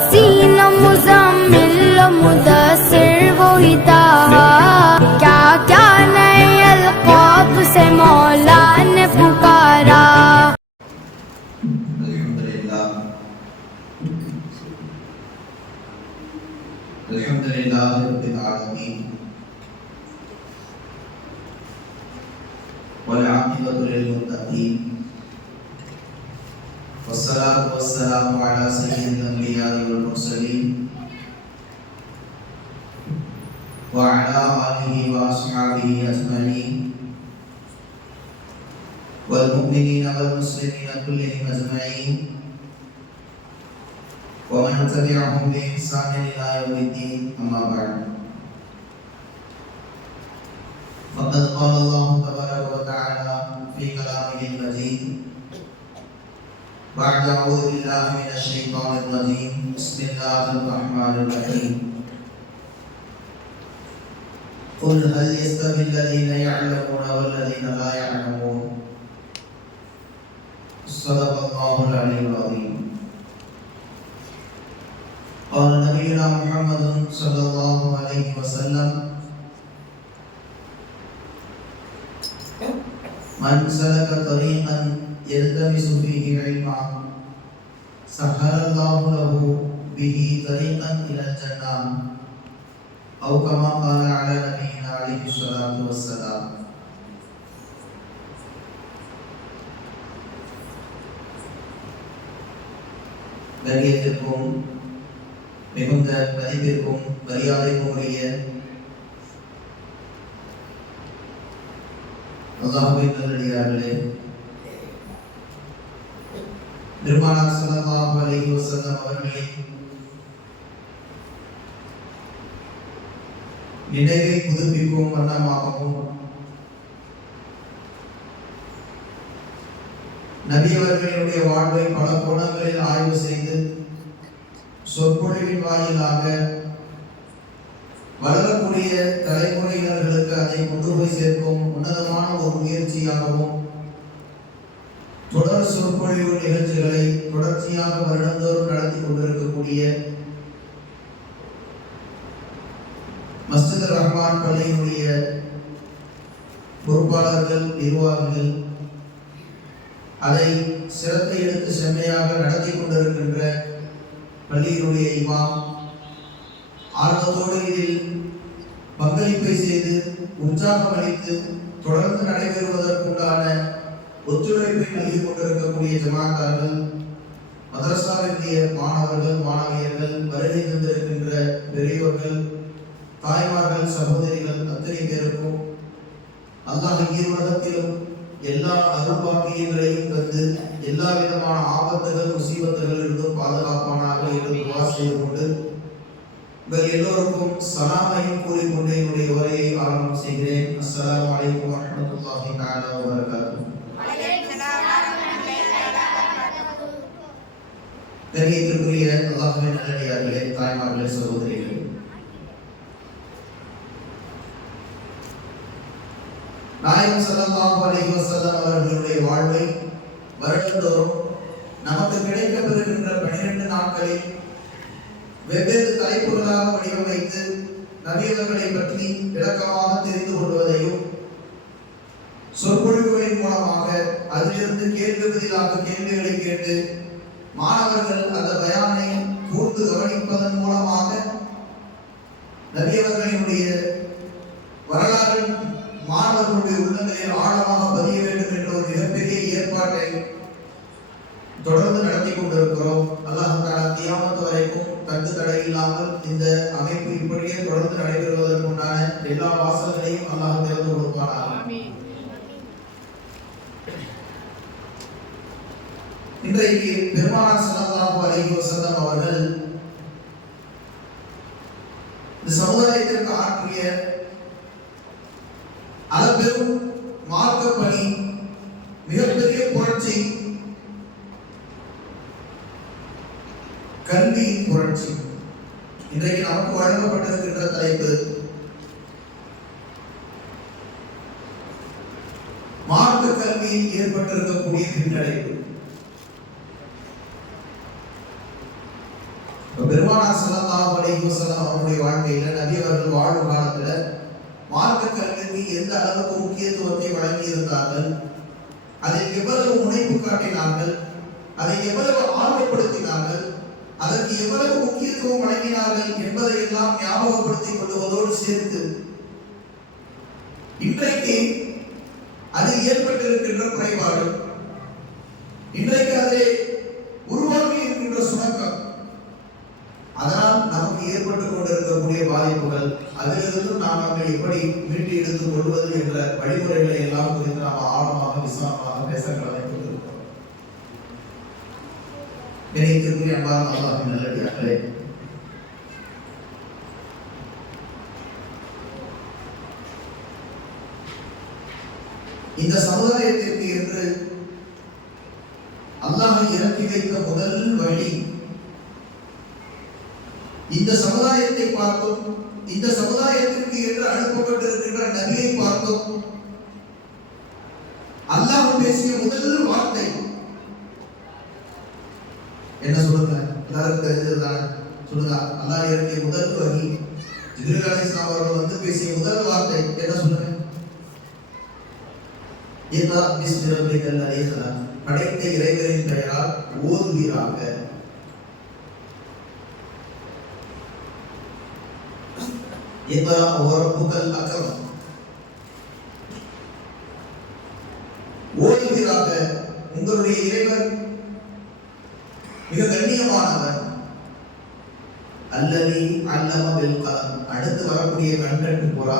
यासीन मुज़म्मिल मुदस्सिर वही ताहा, क्या क्या नए अलक़ाब से मौला ने पुकारा। अल्हम्दुलिल्लाह रब्बिल आलमीन वल आक़िबतु लिल मुत्तक़ीन वस्सलातु वस्सलामु अला सय्यिदिल अंबिया'i वल मुरसलीन व अला आलिहि व अस्हाबिहि अजमईन वल मुमिनीना वल मुस्लिमीना कुल्लिहिम अजमईन व मन तबिअहुम बि इहसानिन इला यौमिद्दीन, अम्मा बअद। फ़क़द क़ाल अल्लाहु तबारक व तआला फ़ी कलामिहिल मजीद बअद अऊज़ु बिल्लाहि मिनश शैतानिर रजीम, बिस्मिल्लाहिर रहमानिर रहीम। क़ुल हल यस्तविल लज़ीना यअलमून वल्लज़ीना ला यअलमून, सदक़ल्लाहुल अलीयुल अज़ीम। और नबीना मुहम्मद सल्लल्लाहु अलैहि वसल्लम मन सलक तरीक़न यल्तमिसु फीही इल्मा सहलल्लाहु लहु बिही तरीक़न इलल जन्नह औ कमा क़ाल अला नबीना अलैहि सलातु वस्सलाम। கண்ணியத்திற்கும் மிகுந்த மதிப்பிற்கும் மரியாதைக்கும் உரிய அல்லாஹ்வின் நல்லடியார்களே, பெருமானார் ஸல்லல்லாஹு அலைஹி வஸல்லம் அவர்களை நினைவை புதுப்பிக்கும் வண்ணமாகவும் நபி அவர்களுடைய வாழ்வை பல கோணங்களில் ஆய்வு செய்து சொற்பொழிவின் வாயிலாக வளரக்கூடிய தலைமுறையினர்களுக்கு அதை கொண்டு போய் சேர்க்கும் உன்னதமான ஒரு முயற்சியாகவும் தொடர் சொற்பொழிவு நிகழ்ச்சிகளை தொடர்ச்சியாக வருடந்தோறும் நடத்தி கொண்டிருக்கக்கூடிய மஸ்ஜித் ரஹ்மான் பள்ளியினுடைய பொறுப்பாளர்கள், நிர்வாகிகள், அதை சிரத்தை எடுத்து செம்மையாக நடத்தி கொண்டிருக்கின்ற பள்ளியினுடைய இமாம், ஆர்வத்தோடு இதில் பங்களிப்பை செய்து உற்சாகம் அளித்து தொடர்ந்து நடைபெறுவதற்குண்டான ஒத்துழைப்பை நல்கி கொண்டிருக்கக்கூடிய ஜமாத்தார்கள், மதரசாவினுடைய மாணவர்கள், மாணவியர்கள், வருகை தந்திருக்கின்ற பெரியோர்கள், தாய்மார்கள், சகோதரிகள் அத்தனை பேருக்கும் அல்லாஹ் ஈருலகத்திலும் எல்லா அருள்பாக்கியங்களையும் தந்து எல்லா விதமான ஆபத்துகள், முசீபத்துகள் இருந்தும் பாதுகாப்பானாக என்று துஆ செய்து கொண்டு உங்கள் எல்லோருக்கும் சலாமையும் கூறிக்கொண்டு என்னுடைய உரையை ஆரம்பம் செய்கிறேன். அஸ்ஸலாமு அலைக்கும் வரஹ்மத்துல்லாஹி தஆலா வ பரகாத்துஹு. கண்ணியத்திற்குரிய அல்லாஹ்வின் நல்லடியார்களே, தாய்மார்களே, சகோதரிகளே, நாயகம் ஸல்லல்லாஹு அலைஹி வஸல்லம் அவர்களுடைய வாழ்வை வருடந்தோறும் நமக்கு கிடைக்கப்பெறுகின்ற 12 நாட்களில் வெவ்வேறு தலைப்புகளாக வடிவமைத்து நபியவர்களை பற்றி விளக்கமாக தெரிந்து கொள்வதையும், சொற்பொழிவுகளின் மூலமாக அதிலிருந்து கேள்வி பதிலாக கேள்விகளை கேட்டு மாணவர்கள் அந்த பயானை கூர்ந்து கவனிப்பதன் மூலமாக நபியவர்களினுடைய வரலாறு மாணவர்களுடைய உள்ளங்களில் ஆழமாக பதிய வேண்டும் என்ற ஒரு மிகப்பெரிய ஏற்பாட்டை தொடர்ந்து நடத்தி கொண்டிருக்கிறோம். அல்லாஹ் தஆலா கியாமத் வரைக்கும் தங்கு தடை இல்லாமல் இந்த அமைப்பு இப்படியே தொடர்ந்து நடைபெறுவதற்குண்டான எல்லா வாசல்களையும் அல்லாஹ் திறந்து கொடுப்பானாக. இன்றைக்கு பெருமானார் ஸல்லல்லாஹு அலைஹி வஸல்லம் அவர்கள் இந்த சமுதாயத்திற்கு ஆற்றிய அளப்பெரும் மார்க்க பணி, மிகப்பெரிய புரட்சி, கல்வி புரட்சி. இன்றைக்கு நமக்கு வழங்கப்பட்டிருக்கின்ற தலைப்பு மார்க்க கல்வியில் ஏற்பட்டிருக்கக்கூடிய பின்னடைவு. பெருமானார் ஸல்லல்லாஹு அலைஹி வஸல்லம் அவருடைய வாழ்க்கையில நபி அவர்கள் வாழும் காலத்துல மார்க்க கல்விக்கு எந்த அளவுக்கு முக்கியத்துவத்தை வழங்கி இருந்தார்கள், அதை எவ்வளவு முனைப்பு காட்டினார்கள், அதை எவ்வளவு ஆர்வப்படுத்தினார்கள், அதற்கு எவ்வளவு முக்கியத்துவம் வழங்கினார்கள் என்பதை எல்லாம் ஞாபகப்படுத்திக் கொள்வதோடு சேர்த்து இன்றைக்கு அதில் ஏற்பட்டிருக்கின்ற குறைபாடு, இன்றைக்கு அதை உருவாக்கி இருக்கின்ற சுணக்கம், அதனால் நமக்கு ஏற்பட்டுக் கொண்டிருக்கக்கூடிய பாதிப்புகள், அதிலிருந்து நாம் நம்மை எப்படி மீட்டி எடுத்துக் கொள்வது என்ற வழிமுறைகளை எல்லாம் குறித்து நாம் ஆழமாக விசாரமாக பேச கடமைப்பட்டிருக்கிறோம். நினைத்திருக்கிற அன்பான அல்லாஹ்வின் நல்லடியார்களே, இந்த சமுதாயத்திற்கு என்று அல்லாஹ் இறக்கி வைத்த முதல் வழி, இந்த சமுதாயத்தை பார்த்தும் இந்த சமுதாயத்திற்கு என்று அனுப்பப்பட்டிருக்கின்ற நபியை பார்த்தும் அல்லாஹ் பேசிய முதல் வார்த்தை என்ன சொல்லுங்க? எல்லாருக்கும் தெரிஞ்சதுதானே? சொல்லுங்க. அல்லாஹ் இறக்கிய முதல் வழி, ஜிப்ரீல் அலைஹிஸ்ஸலாம் அவர்கள் வந்து பேசிய முதல் வார்த்தை என்ன சொல்லுங்க? இக்ரா பிஸ்மி ரப்பிக்கல் லதீ கலக், படைத்த இறைவனின் பெயரால் ஓதுவீராக. இக்ரா வரப்புக்கல் அக்ரம், ஓதுவீராக, உங்களுடைய இறைவன் மிக கண்ணியமானவர். அல்லதி அல்லம பில் கலம், அடுத்து வரக்கூடிய கண்டென்ட் பூரா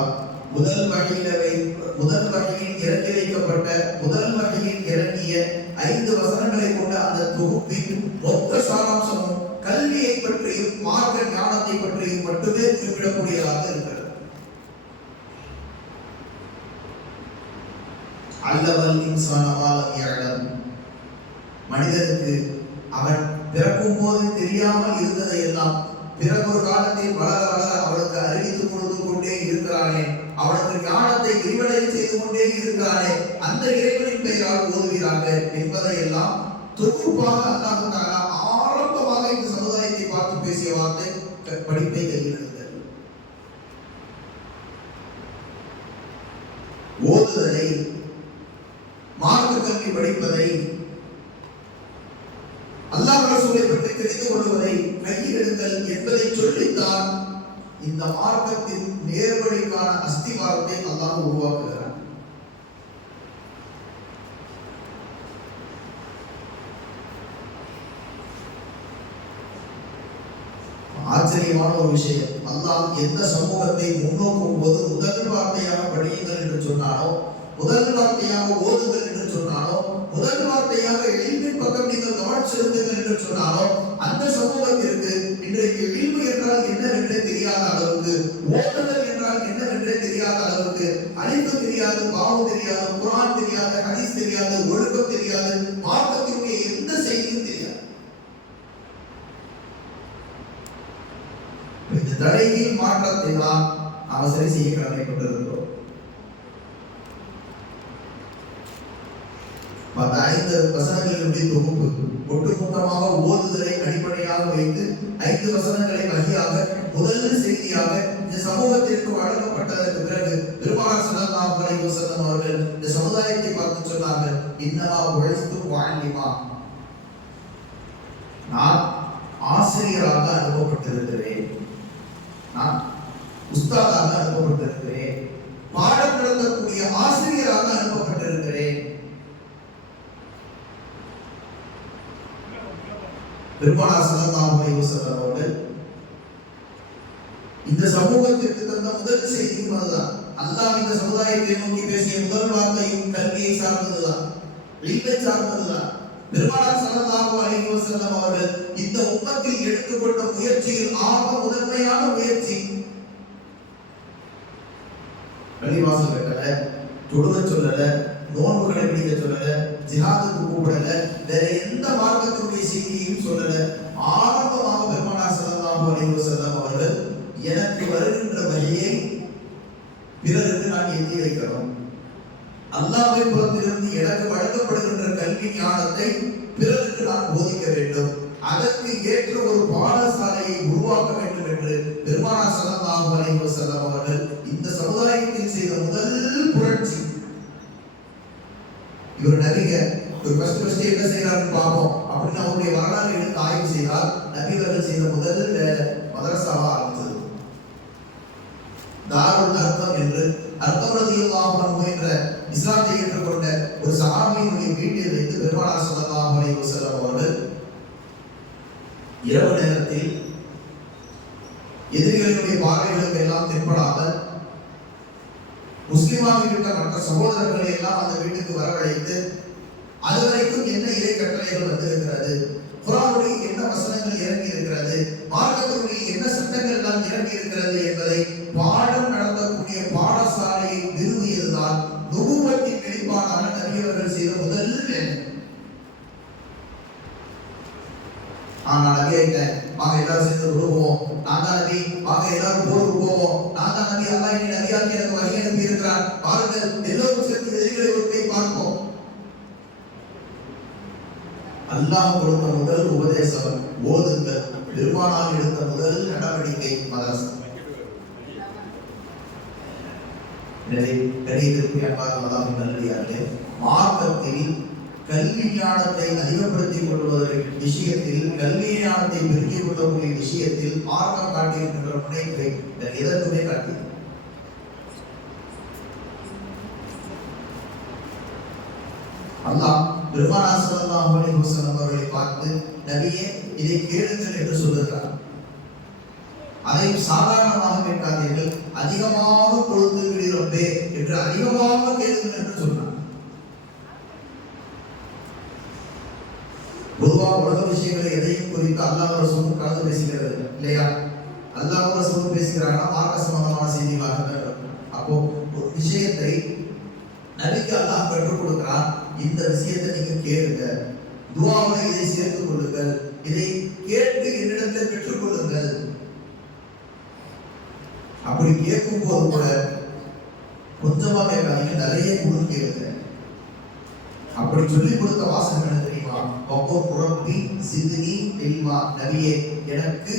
முதல் வகையில் இறக்கி வைக்கப்பட்ட முதல் வகையில் இறங்கிய 5 வசனங்களை கொண்ட அந்த தொகுப்பின் மொத்த சாராம்சமும் கல்வியை பற்றியும் மார்க்க ஞானத்தை பற்றியும் மட்டுமே குறிப்பிடக்கூடியதாக இருக்கிறது. அல்லவல் இன்சான மா லம் யஅலம், மனிதனுக்கு அவன் பிறக்கும் போது தெரியாமல் இருந்ததை எல்லாம் பிறகு ஒரு காலத்தில் வளர வளர அவனுக்கு அறிவித்துக் கொடுத்து கொண்டே இருக்கிறானே, அவனுக்கு ஞானத்தை விரிவடை செய்து கொண்டே இருக்கிறானே, அந்த இறைவனின் பெயரால் ஓதுவீராக என்பதை எல்லாம் தொகுப்பாக அல்லாஹ் தஆலா ஆரம்பமாக இந்த சமுதாயத்தை பார்த்து பேசிய வார்த்தை படிப்பை கையில் எடுத்தது. ஓதுதலை, மார்க்க கல்வி படிப்பதை, அல்லாஹ் ரசூலை பற்றி தெரிந்து கொள்வதை கையில் எடுத்தல் என்பதை சொல்லித்தான் இந்த மார்க்கத்தின் நேர்வழிக்கான அஸ்திவாரத்தை அல்லாஹ் உருவாக்குகிறார். ஆச்சரியமான ஒரு விஷயம், அல்லாஹ் எந்த சமூகத்தை முன்னோக்கும் போது முதல் வார்த்தையாக படியுங்கள் என்று சொன்னானோ, முதல் வார்த்தையாக ஓதுங்கள் என்று சொன்னானோ, முதல் வார்த்தையாக இல்மின் பக்கம் நீங்கள் கவனம் செலுத்துங்கள் என்று சொன்னானோ, அந்த சமூகத்திற்கு இன்றைக்கு இல்மு என்றால் என்னவென்றே தெரியாத அளவுக்கு, ஓதுதல் என்றால் என்னவென்றே தெரியாத அளவுக்கு, அலிஃப் தெரியாது, பாவம் தெரியாது, குர்ஆன் தெரியாது, ஹதீஸ் தெரியாது, ஒழுக்கம் தெரியாது, மார்க்கத்தினுடைய எந்த செய்தியும் தெரியாது. இந்த தலைகீழ் மாற்றத்தை தான் நாம் சரி செய்ய கடமைப்பட்டிருக்கிறோம். 5 வசனங்களுடைய தொகுப்பு ஒட்டுமொத்தமாக ஓதுதலை அடிப்படையாக வைத்து 5 வசனங்களை வழியாக முதல் செய்தியாக இந்த சமூகத்திற்கு வழங்கப்பட்டதற்கு பிறகு பெருமானார் ஸல்லல்லாஹு அலைஹி வஸல்லம் அவர்கள் இந்த சமுதாயத்தை பார்த்து சொன்னார்கள், இன்னமா உழைத்து வாழ்லிமா, நான் ஆசிரியராக அனுப்பப்பட்டிருக்கிறேன், நான் உஸ்தாதாக அனுப்பப்பட்டிருக்கிறேன், பாடம் நடத்தக்கூடிய ஆசிரியராக அனுப்பப்பட்டிருக்கிறேன். பெருமானார் ஸல்லல்லாஹு அலைஹி வஸல்லம் அவர்கள் இந்த சமூகத்திற்கு தந்த முதல் செய்தியும் அதுதான். அல்லாஹ் இந்த சமுதாயத்தை நோக்கி பேசிய முதல் வார்த்தையும் கல்வியை சார்ந்ததுதான், இல்மை சார்ந்ததுதான். பெருமானார் ஸல்லல்லாஹு அலைஹி வஸல்லம் அவர்கள் இந்த உம்மத்தில் எடுத்துக்கொண்ட முயற்சியில் ஆக முதன்மையான முயற்சி பள்ளிவாசல் கட்டல, தொழுக சொல்லல, நோன்பு கடைபிடிக்க சொல்லல, ஜிஹாதுக்கு கூப்பிடல, வேற எந்த மார்க்கத்தினுடைய செய்தியையும் சொல்லல. ஆரம்பமாக பெருமானார் ஸல்லல்லாஹு அலைஹி வஸல்லம் அவர்கள் எனக்கு வருகின்ற வழியை பிறருக்கு நான் எத்தி வைக்கணும், அல்லாஹ்வை புறத்திலிருந்து எனக்கு வழங்கப்படுகின்ற கல்வி ஞானத்தை பிறருக்கு நான் போதிக்க வேண்டும், அதற்கு ஏற்ற ஒரு பாடசாலையை இவர் நபிங்க ஒரு ஃபர்ஸ்ட் என்ன செய்யறாருன்னு பார்ப்போம் அப்படின்னு அவருடைய வரலாறு எடுத்து ஆய்வு செய்தால் நபிவர்கள் செய்த முதல் வேலை மதரசாவா ஆரம்பித்தது. தாருல் அர்க்கம் என்று அர்க்கம் ரலியல்லாஹு அன்ஹு என்ற இஸ்லாத்தை ஏற்றுக்கொண்ட ஒரு சஹாபியினுடைய வீட்டில் வைத்து பெருமானார் ஸல்லல்லாஹு அலைஹி வஸல்லம் அவர்கள் இரவு நேரத்தில் எதிரிகளுடைய பார்வைகளுக்கு எல்லாம் தென்படாமல் முஸ்லிமாக இருக்க மற்ற சகோதரர்களை எல்லாம் அந்த வீட்டுக்கு வரவழைத்து அதுவரைக்கும் என்ன இறை கட்டளைகள் வந்திருக்கிறது, குர்ஆனுடைய என்ன வசனங்கள் இறங்கி இருக்கிறது, மார்க்கத்துடைய என்ன சட்டங்கள் எல்லாம் இறங்கி இருக்கிறது என்பதை பாடம் நடத்தக்கூடிய பாடசாலையை நிறுவியதுதான் நுபுவத்தின் வெளிப்பாடான நபியவர்கள் செய்த முதல் வேலை. நான் நபியாயிட்டேன், வாங்க எல்லாரும் சேர்ந்து விடுவோம், நான் தான் நபி, வாங்க எல்லாரும் போருக்கு போவோம், நான் தான் நபி, அல்லாஹ் என்னை நபியாக்கி எனக்கு வகை அனுப்பி இருக்கிறான், பாருங்கள் எல்லோரும் சேர்ந்து எதிரிகளை ஒரு கை பார்ப்போம். அல்லாஹ் கொடுத்த முதல் உபதேசம் ஓதுங்கள். பெருமானார் எடுத்த முதல் நடவடிக்கை மதரசா. எனவே கணிதத்திற்கு அன்பார்ந்த நல்லடியார்களே, மார்க்கத்தில் கல்வி ஞானத்தை அதிகப்படுத்திக் கொள்வதற்கு விஷயத்தில், கல்வி ஞானத்தை பெருக்கிக் கொள்ளக்கூடிய விஷயத்தில் மார்க்கம் காட்டியிருக்கின்ற முனைப்பை எதற்குமே காட்டி அல்லாஹ் பெருமானார் ஸல்லல்லாஹு அலைஹி வஸல்லம் அவர்களை பார்த்து நபியே இதை கேளுங்கள் என்று சொல்லுகிறார். அதை சாதாரணமாக கேட்காதீர்கள், அதிகமாக கொடுத்து விடுகிறோம்பே என்று அதிகமாக கேளுங்கள் என்று சொன்னார். பொதுவாக உலக விஷயங்களை எதையும் குறித்து அல்லாஹ் ரசூலும் கலந்து பேசுகிறது இல்லையா? அல்லாஹ் ரசூலும் பேசுகிறாங்கன்னா மார்க்க சம்பந்தமான செய்திகளாக இருக்கும். அப்போ ஒரு விஷயத்தை நபிக்கு அல்லாஹ் கற்றுக் கொடுக்கிறான், இந்த விஷயத்தை நீங்க கேளுங்க, துஆவில் இதை சேர்த்துக் கொள்ளுங்கள், இதை கேட்டு என்னிடத்தில் பெற்றுக் கொள்ளுங்கள். அப்படி கேட்கும் போது கூட கொஞ்சமா கேட்காதீங்க, நிறைய கொடுத்து கேளுங்க. அப்படி சொல்லிக் கொடுத்த வாசகம் என்ன தெரியுமா? ரப்பி ஸித்னி இல்மா, நபியே எனக்கு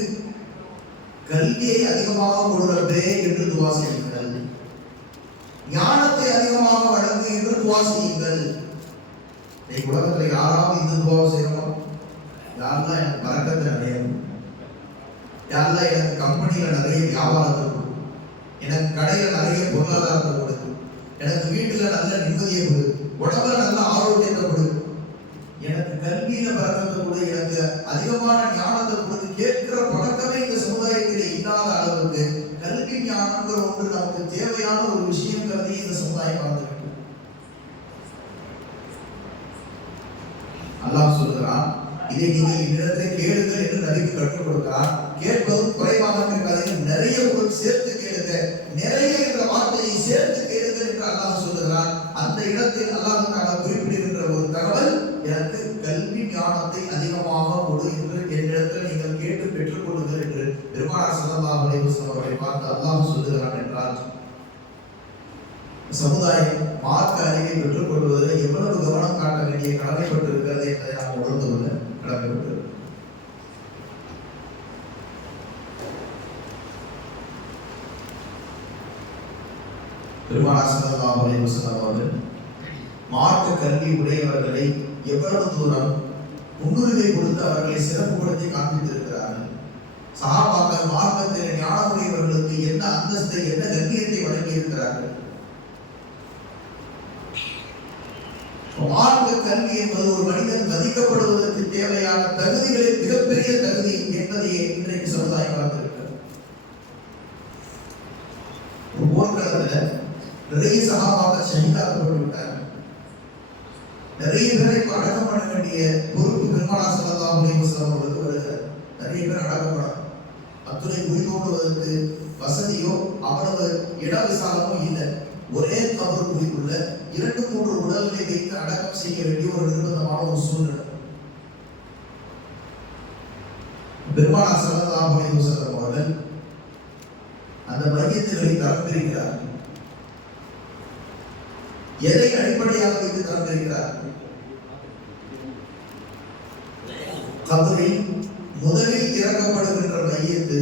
கல்வியை அதிகமாக கொடுக்கிறதே என்று துஆ செய்யுங்கள், ஞானத்தை அதிகமாக வழங்கு என்று துஆ செய்யுங்கள். இந்த உலகத்துல யாராவது இந்த துஆ செய்யணும்? யாரெல்லாம் எனக்கு பரக்கத்தை அடையணும், யாரெல்லாம் எனக்கு கம்பெனியில நிறைய வியாபாரத்தை கொடு, எனக்கு கடையில நிறைய பொருளாதாரத்தை கொடு, எனக்கு வீட்டுல நல்ல நிம்மதியை கொடு, உடம்புல நல்ல ஆரோக்கியத்தை கொடு, எனக்கு கல்வியில பரக்கத்தை கொடு, எனக்கு அதிகமான ஞானத்தை கொடுத்து கேட்கிற பழக்கமே இந்த சமுதாயத்திலே இல்லாத அளவுக்கு கல்வி ஞானங்கிற ஒன்று நமக்கு தேவையான ஒரு விஷயங்கிறதே இந்த சமுதாயம் வாழ்ந்துருக்கு. அல்லாஹ் சொல்கிறான், இதை நீங்கள் என்னிடத்தை கேளுங்கள் என்று நபிக்கு கற்றுக் கொடுக்கிறான். கேட்பதும் குறைவாக இருக்காது, நிறைய பொருள் சேர்த்து கேளுங்க, நிறைய என்ற வார்த்தையை சேர்த்து கேளுங்கள் என்று அல்லாஹ் சொல்லுகிறான். அந்த இடத்தில் அல்லாஹ் குறிப்பிடுகின்ற ஒரு தகவல், எனக்கு கல்வி ஞானத்தை அதிகமாக கொடு என்று என்னிடத்தில் நீங்கள் கேட்டு பெற்றுக் கொள்ளுங்கள் என்று பெருமானார் ஸல்லல்லாஹு அலைஹி வஸல்லம் அவர்களை பார்த்து அல்லாஹ் சொல்லுகிறான் என்றால், சமுதாயம் மார்க்க அறிவை பெற்றுக் கொள்வதில் எவ்வளவு கவனம் காட்ட வேண்டிய கடமைப்பட்டிருக்கிறது என்பதை நாம் உணர்ந்து கொள்ள கடமைப்பட்டிருக்கிறோம். பெருமானார் ஸல்லல்லாஹு அலைஹி வஸல்லம் அவர்கள் மார்க்க கல்வி உடையவர்களை எவ்வளவு தூரம் முன்னுரிமை கொடுத்து அவர்களை சிறப்புப்படுத்தி காண்பித்திருக்கிறார்கள். சஹாபாக்கள் மார்க்கத்தில் ஞானமுடையவர்களுக்கு என்ன அந்தஸ்தை, என்ன கண்ணியத்தை வழங்கி இருக்கிறார்கள். மார்க்க கல்வி என்பது ஒரு மனிதன் மதிக்கப்படுவதற்கு தேவையான தகுதிகளில் மிகப்பெரிய தகுதி என்பதையே இன்றைக்கு சமுதாயம் வளர்த்திருக்கிறது. போர்க்களத்துல நிறைய சஹாபாக்கள் ஷஹீதாக்கப்பட்டு விட்டார்கள். நிறைய பேரை அடக்கம் பண்ண வேண்டிய பொறுப்பு பெருமானார் ஸல்லல்லாஹு அலைஹி வஸல்லம் அவர்களுக்கு வருகிறது. நிறைய பேர் அடக்கம் பண்ண அத்துணை குழி தோண்டுவதற்கு வசதியோ அவ்வளவு இட விசாலமோ இல்லை. ஒரே கபர் குழிக்குள்ள 2-3 உடல்களை வைத்து அடக்கம் செய்ய வேண்டிய ஒரு நிர்பந்தமான ஒரு சூழ்நிலை. பெருமானார் ஸல்லல்லாஹு அலைஹி வஸல்லம் அவர்கள் அந்த மையத்துகளை தரம் பிரிக்கிறார்கள். எதை அடிப்படையாக வைத்து தரம் பிரிக்கிறார்கள்? கபரில் முதலில் இறக்கப்படுகின்ற மையத்து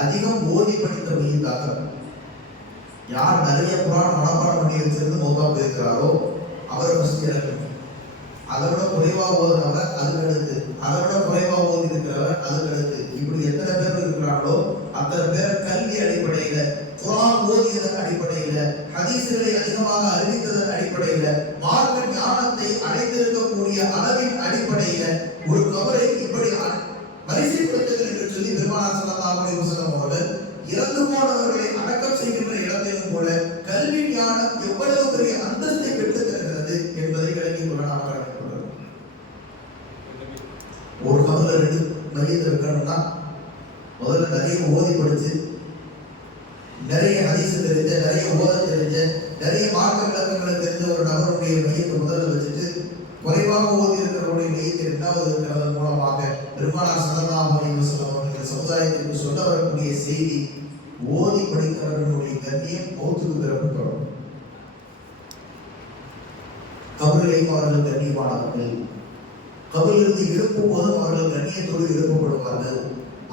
அதிகம் ஓதி படித்த மையத்தாக, யார் நிறைய குர்ஆன் மனப்பாடம் பண்ணி வச்சிருந்து மௌத்தா போயிருக்கிறாரோ அவர் ஃபர்ஸ்ட் இறக்கணும். அதை விட குறைவாக ஓதுறவர் அதுக்கு அடுத்து, அதை விட குறைவாக ஓதி இருக்கிறவர் அதுக்கு அடுத்து, இப்படி எத்தனை பேர் இருக்கிறாங்களோ அத்தனை பேர் கல்வி அடிப்படையில, குர்ஆன் ஓதியதன் அடிப்படையில, ஹதீஸ்களை அதிகமாக அறிவித்ததன் அடிப்படையில, மார்க்க ஞானத்தை அடைந்திருக்கக்கூடிய அளவின் அடிப்படையில ஒரு கபரை இப்படி வரிசைப்படுத்துங்கள் என்று சொல்லி பெருமானார் ஸல்லல்லாஹு அலைஹி வஸல்லம் அவர்கள் இறந்து போனவர்களை அடக்கம் செய்கின்ற இடத்திலும் கூட கல்வி ஞானம் எவ்வளவு பெரிய அந்தஸ்தை பெற்று தருகிறது என்பதை விளங்கிக் கொள்ள நாம் கடமைப்பட்டுள்ளோம். ஒரு கபரை ரெண்டு மையத்தை வைக்கணும்னா முதல்ல நிறைய ஓதி படிச்சு, நிறைய ஹதீஸ் தெரிஞ்ச, நிறைய ஓத தெரிஞ்ச, நிறைய மார்க்க விளக்கங்களை தெரிஞ்ச ஒரு நபருடைய மையத்தை முதல்ல வச்சுட்டு குறைவாக ஓதி இருக்கிறவருடைய மையத்தை இரண்டாவது இருக்கிறதன் மூலமாக பெருமானார் ஸல்லல்லாஹு அலைஹி வஸல்லம் அவர்கள் சமுதாயத்திற்கு சொல்ல வரக்கூடிய செய்தி, ஓதி படிக்கிறவர்களுடைய கண்ணியம் மௌத்துக்கு பெறப்பட்டோம். கபரிலையும் அவர்கள் கண்ணியமானவர்கள், கபரிலிருந்து எழுப்பும் போதும் அவர்கள் கண்ணியத்தோடு எழுப்பப்படுவார்கள்.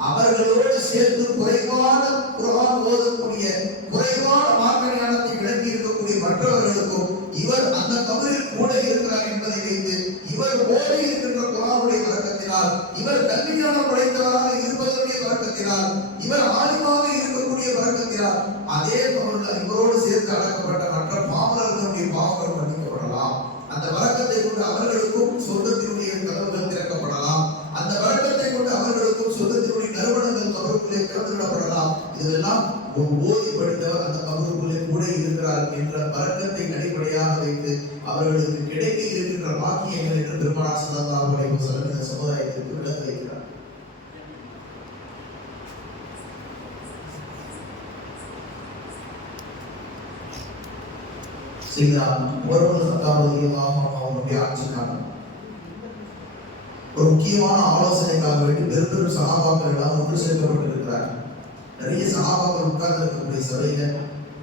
அவர்களோடு சேர்ந்து குறைவான குர்ஆன் ஓதக்கூடிய, குறைவான மார்க்க ஞானத்தை விளங்கி இருக்கக்கூடிய மற்றவர்களுக்கும் இவர் அந்த கபரில் கூட இருக்கிறார் என்பதை வைத்து, இவர் ஓடி இருக்கின்ற குர்ஆனுடைய வழக்கத்தினால், இவர் கல்வி ஞானம் படைத்தவராக இருப்பதனுடைய வழக்கத்தினால், இவர் ஆலிமாக இருக்கக்கூடிய வழக்கத்தினால், அதே பொருள் இவரோடு சேர்த்து அடக்கப்பட்ட மற்ற பாமரர்களுடைய பாவங்கள் மன்னிக்கப்படலாம். அந்த வழக்கத்தை கொண்டு அவர்களுக்கும் சொர்க்கத்தினுடைய கதவுகள் திறக்கப்படலாம். அந்த வழக்கத்தை கொண்டு அவர்களுக்கும் சொர்க்கத்தினுடைய நறுமணங்கள் கபருக்குள்ளே திறந்துவிடப்படலாம். இதெல்லாம் ஒரு ஓதி படித்தவர் அந்த கபருக்குள்ளே கூட இருக்கிறார் என்ற வழக்கத்தை அடிப்படையாக வைத்து அவர்களுக்கு கிடைக்க இருக்கின்ற வாக்கியங்கள் என்று பெருமானார் ஸல்லல்லாஹு அலைஹி வஸல்லம் இந்த சமுதாயத்திற்கு விளக்க வைக்கிறார். அவருடைய ஆட்சி காலம் ஒரு முக்கியமான ஆலோசனைக்காக வேண்டி பெரும் சஹாபாக்கள் எல்லாம் ஒன்று சேர்க்கப்பட்டிருக்கிறார். நிறைய சஹாபாக்கள் உட்கார்ந்து இருக்கக்கூடிய சபையில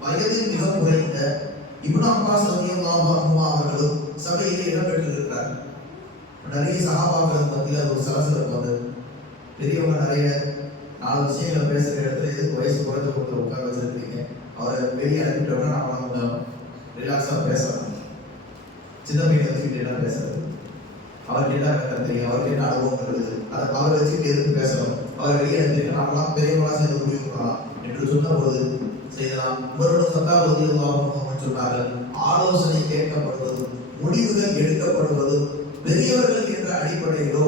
வயதில் மிக குறைந்த இப்னு அப்பாஸ் ரலியல்லாஹு அன்ஹு அவர்களும் சபையிலே இடம்பெற்றிருக்கிறார். நிறைய சஹாபாக்கள் மத்தியில் ஒரு சலசலப்பு வந்தது. பெரியவங்க நிறைய 4 விஷயங்களை பேசுற இடத்துல எதுக்கு வயசு குறைஞ்ச ஒருத்தர் உட்கார வச்சிருக்கீங்க, அவரை வெளியே அனுப்பிட்டோம்னா நம்ம கொஞ்சம் ரிலாக்ஸாக பேசலாம். சின்ன பையனை வச்சுக்கிட்டு என்ன பேசுறது, அவருக்கு என்ன தெரியும், அவருக்கு என்ன அனுபவம் இருக்குது, அதை அவரை வச்சுக்கிட்டு எதுக்கு பேசணும், அவர் வெளியே அனுப்பிட்டு நம்மளாம் பெரியவங்களாம் சேர்ந்து முடிவு பண்ணலாம் என்று சொன்ன போது செய்யலாம். உமர் கத்தாப் ரலியல்லாஹு அன்ஹு சொன்னார்கள், ஆலோசனை கேட்கப்படுவதும் முடிவுகள் எடுக்கப்படுவதும் பெரியவர்கள் என்ற அடிப்படையிலோ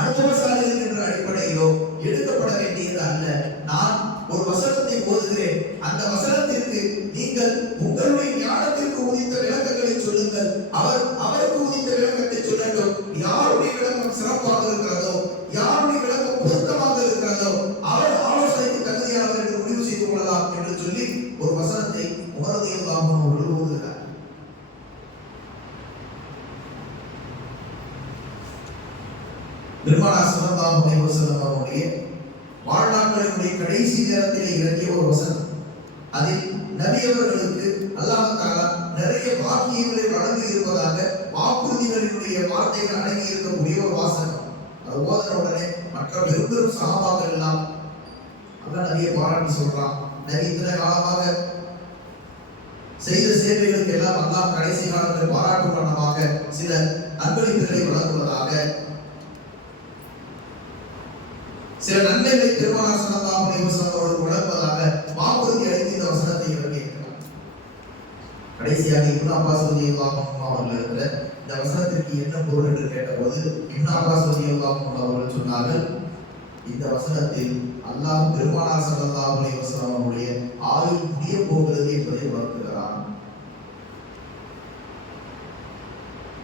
அனுபவசாலிகள் என்ற அடிப்படையிலோ எடுக்கப்பட வேண்டியது அல்ல. நான் ஒரு வசனத்தை ஓதுகிறேன், அந்த வசனத்திற்கு நீங்கள் உங்களுடைய ஞானத்திற்கு உதித்த விளக்கங்களை சொல்லுங்கள், அவருக்கு உதித்த விளக்கத்தை சொல்லட்டும். யாருடைய விளக்கம் சிறப்பாக இருக்கிறதோ, யாருடைய விளக்கம் பொருத்தமாக இருக்கிறதோ அவர் ஆலோசனைக்கு தகுதியானவர் என்று முடிவு செய்து கொள்ளலாம் என்று சொல்லி ஒரு வசனத்தை உமர் ரலியல்லாஹு அன்ஹு அவர்கள் ஓதுகிறார். பெருமானார் ஸல்லல்லாஹு அலைஹி வஸல்லம் அவருடைய வாழ்நாட்களினுடைய கடைசி நேரத்திலே இறங்கிய ஒரு வசனம். அதில் நபி அவர்களுக்கு அல்லாஹ் தஆலா நிறைய வாக்கியங்களை வழங்கி இருப்பதாக வாக்குறுதிகளினுடைய வார்த்தைகள் அடங்கி இருக்கக்கூடிய ஒரு வாசகம். அது ஓதின உடனே மற்ற பெரும் சஹாபாக்கள் எல்லாம் அல்லாஹ் நபியை பாராட்டி சொல்றான். நபி இத்தனை காலமாக செய்த சேவைகளுக்கு எல்லாம் அல்லாஹ் கடைசி காலத்தில் பாராட்டும் வண்ணமாக சில அன்பளிப்புகளை வழங்குவதாக, சில நன்மைகளை பெருமானார் ஸல்லல்லாஹு அலைஹி வஸல்லம் அவர்கள் வழங்குவதாக வாக்குறுதி அளித்து இந்த வசனத்தை இறக்கியிருக்கிறார். கடைசியாக இப்னு அப்பாஸ் ரலியல்லாஹு அன்ஹு அவர்கள் இந்த வசனத்திற்கு என்ன பொருள் என்று கேட்டபோது இப்னு அப்பாஸ் ரலியல்லாஹு அன்ஹு அவர்கள் சொன்னார்கள், இந்த வசனத்தில் அல்லாஹ் பெருமானார் ஸல்லல்லாஹு அலைஹி வஸல்லம் அவருடைய ஆயுள் முடிய போகிறது என்பதை உணர்த்துகிறான்.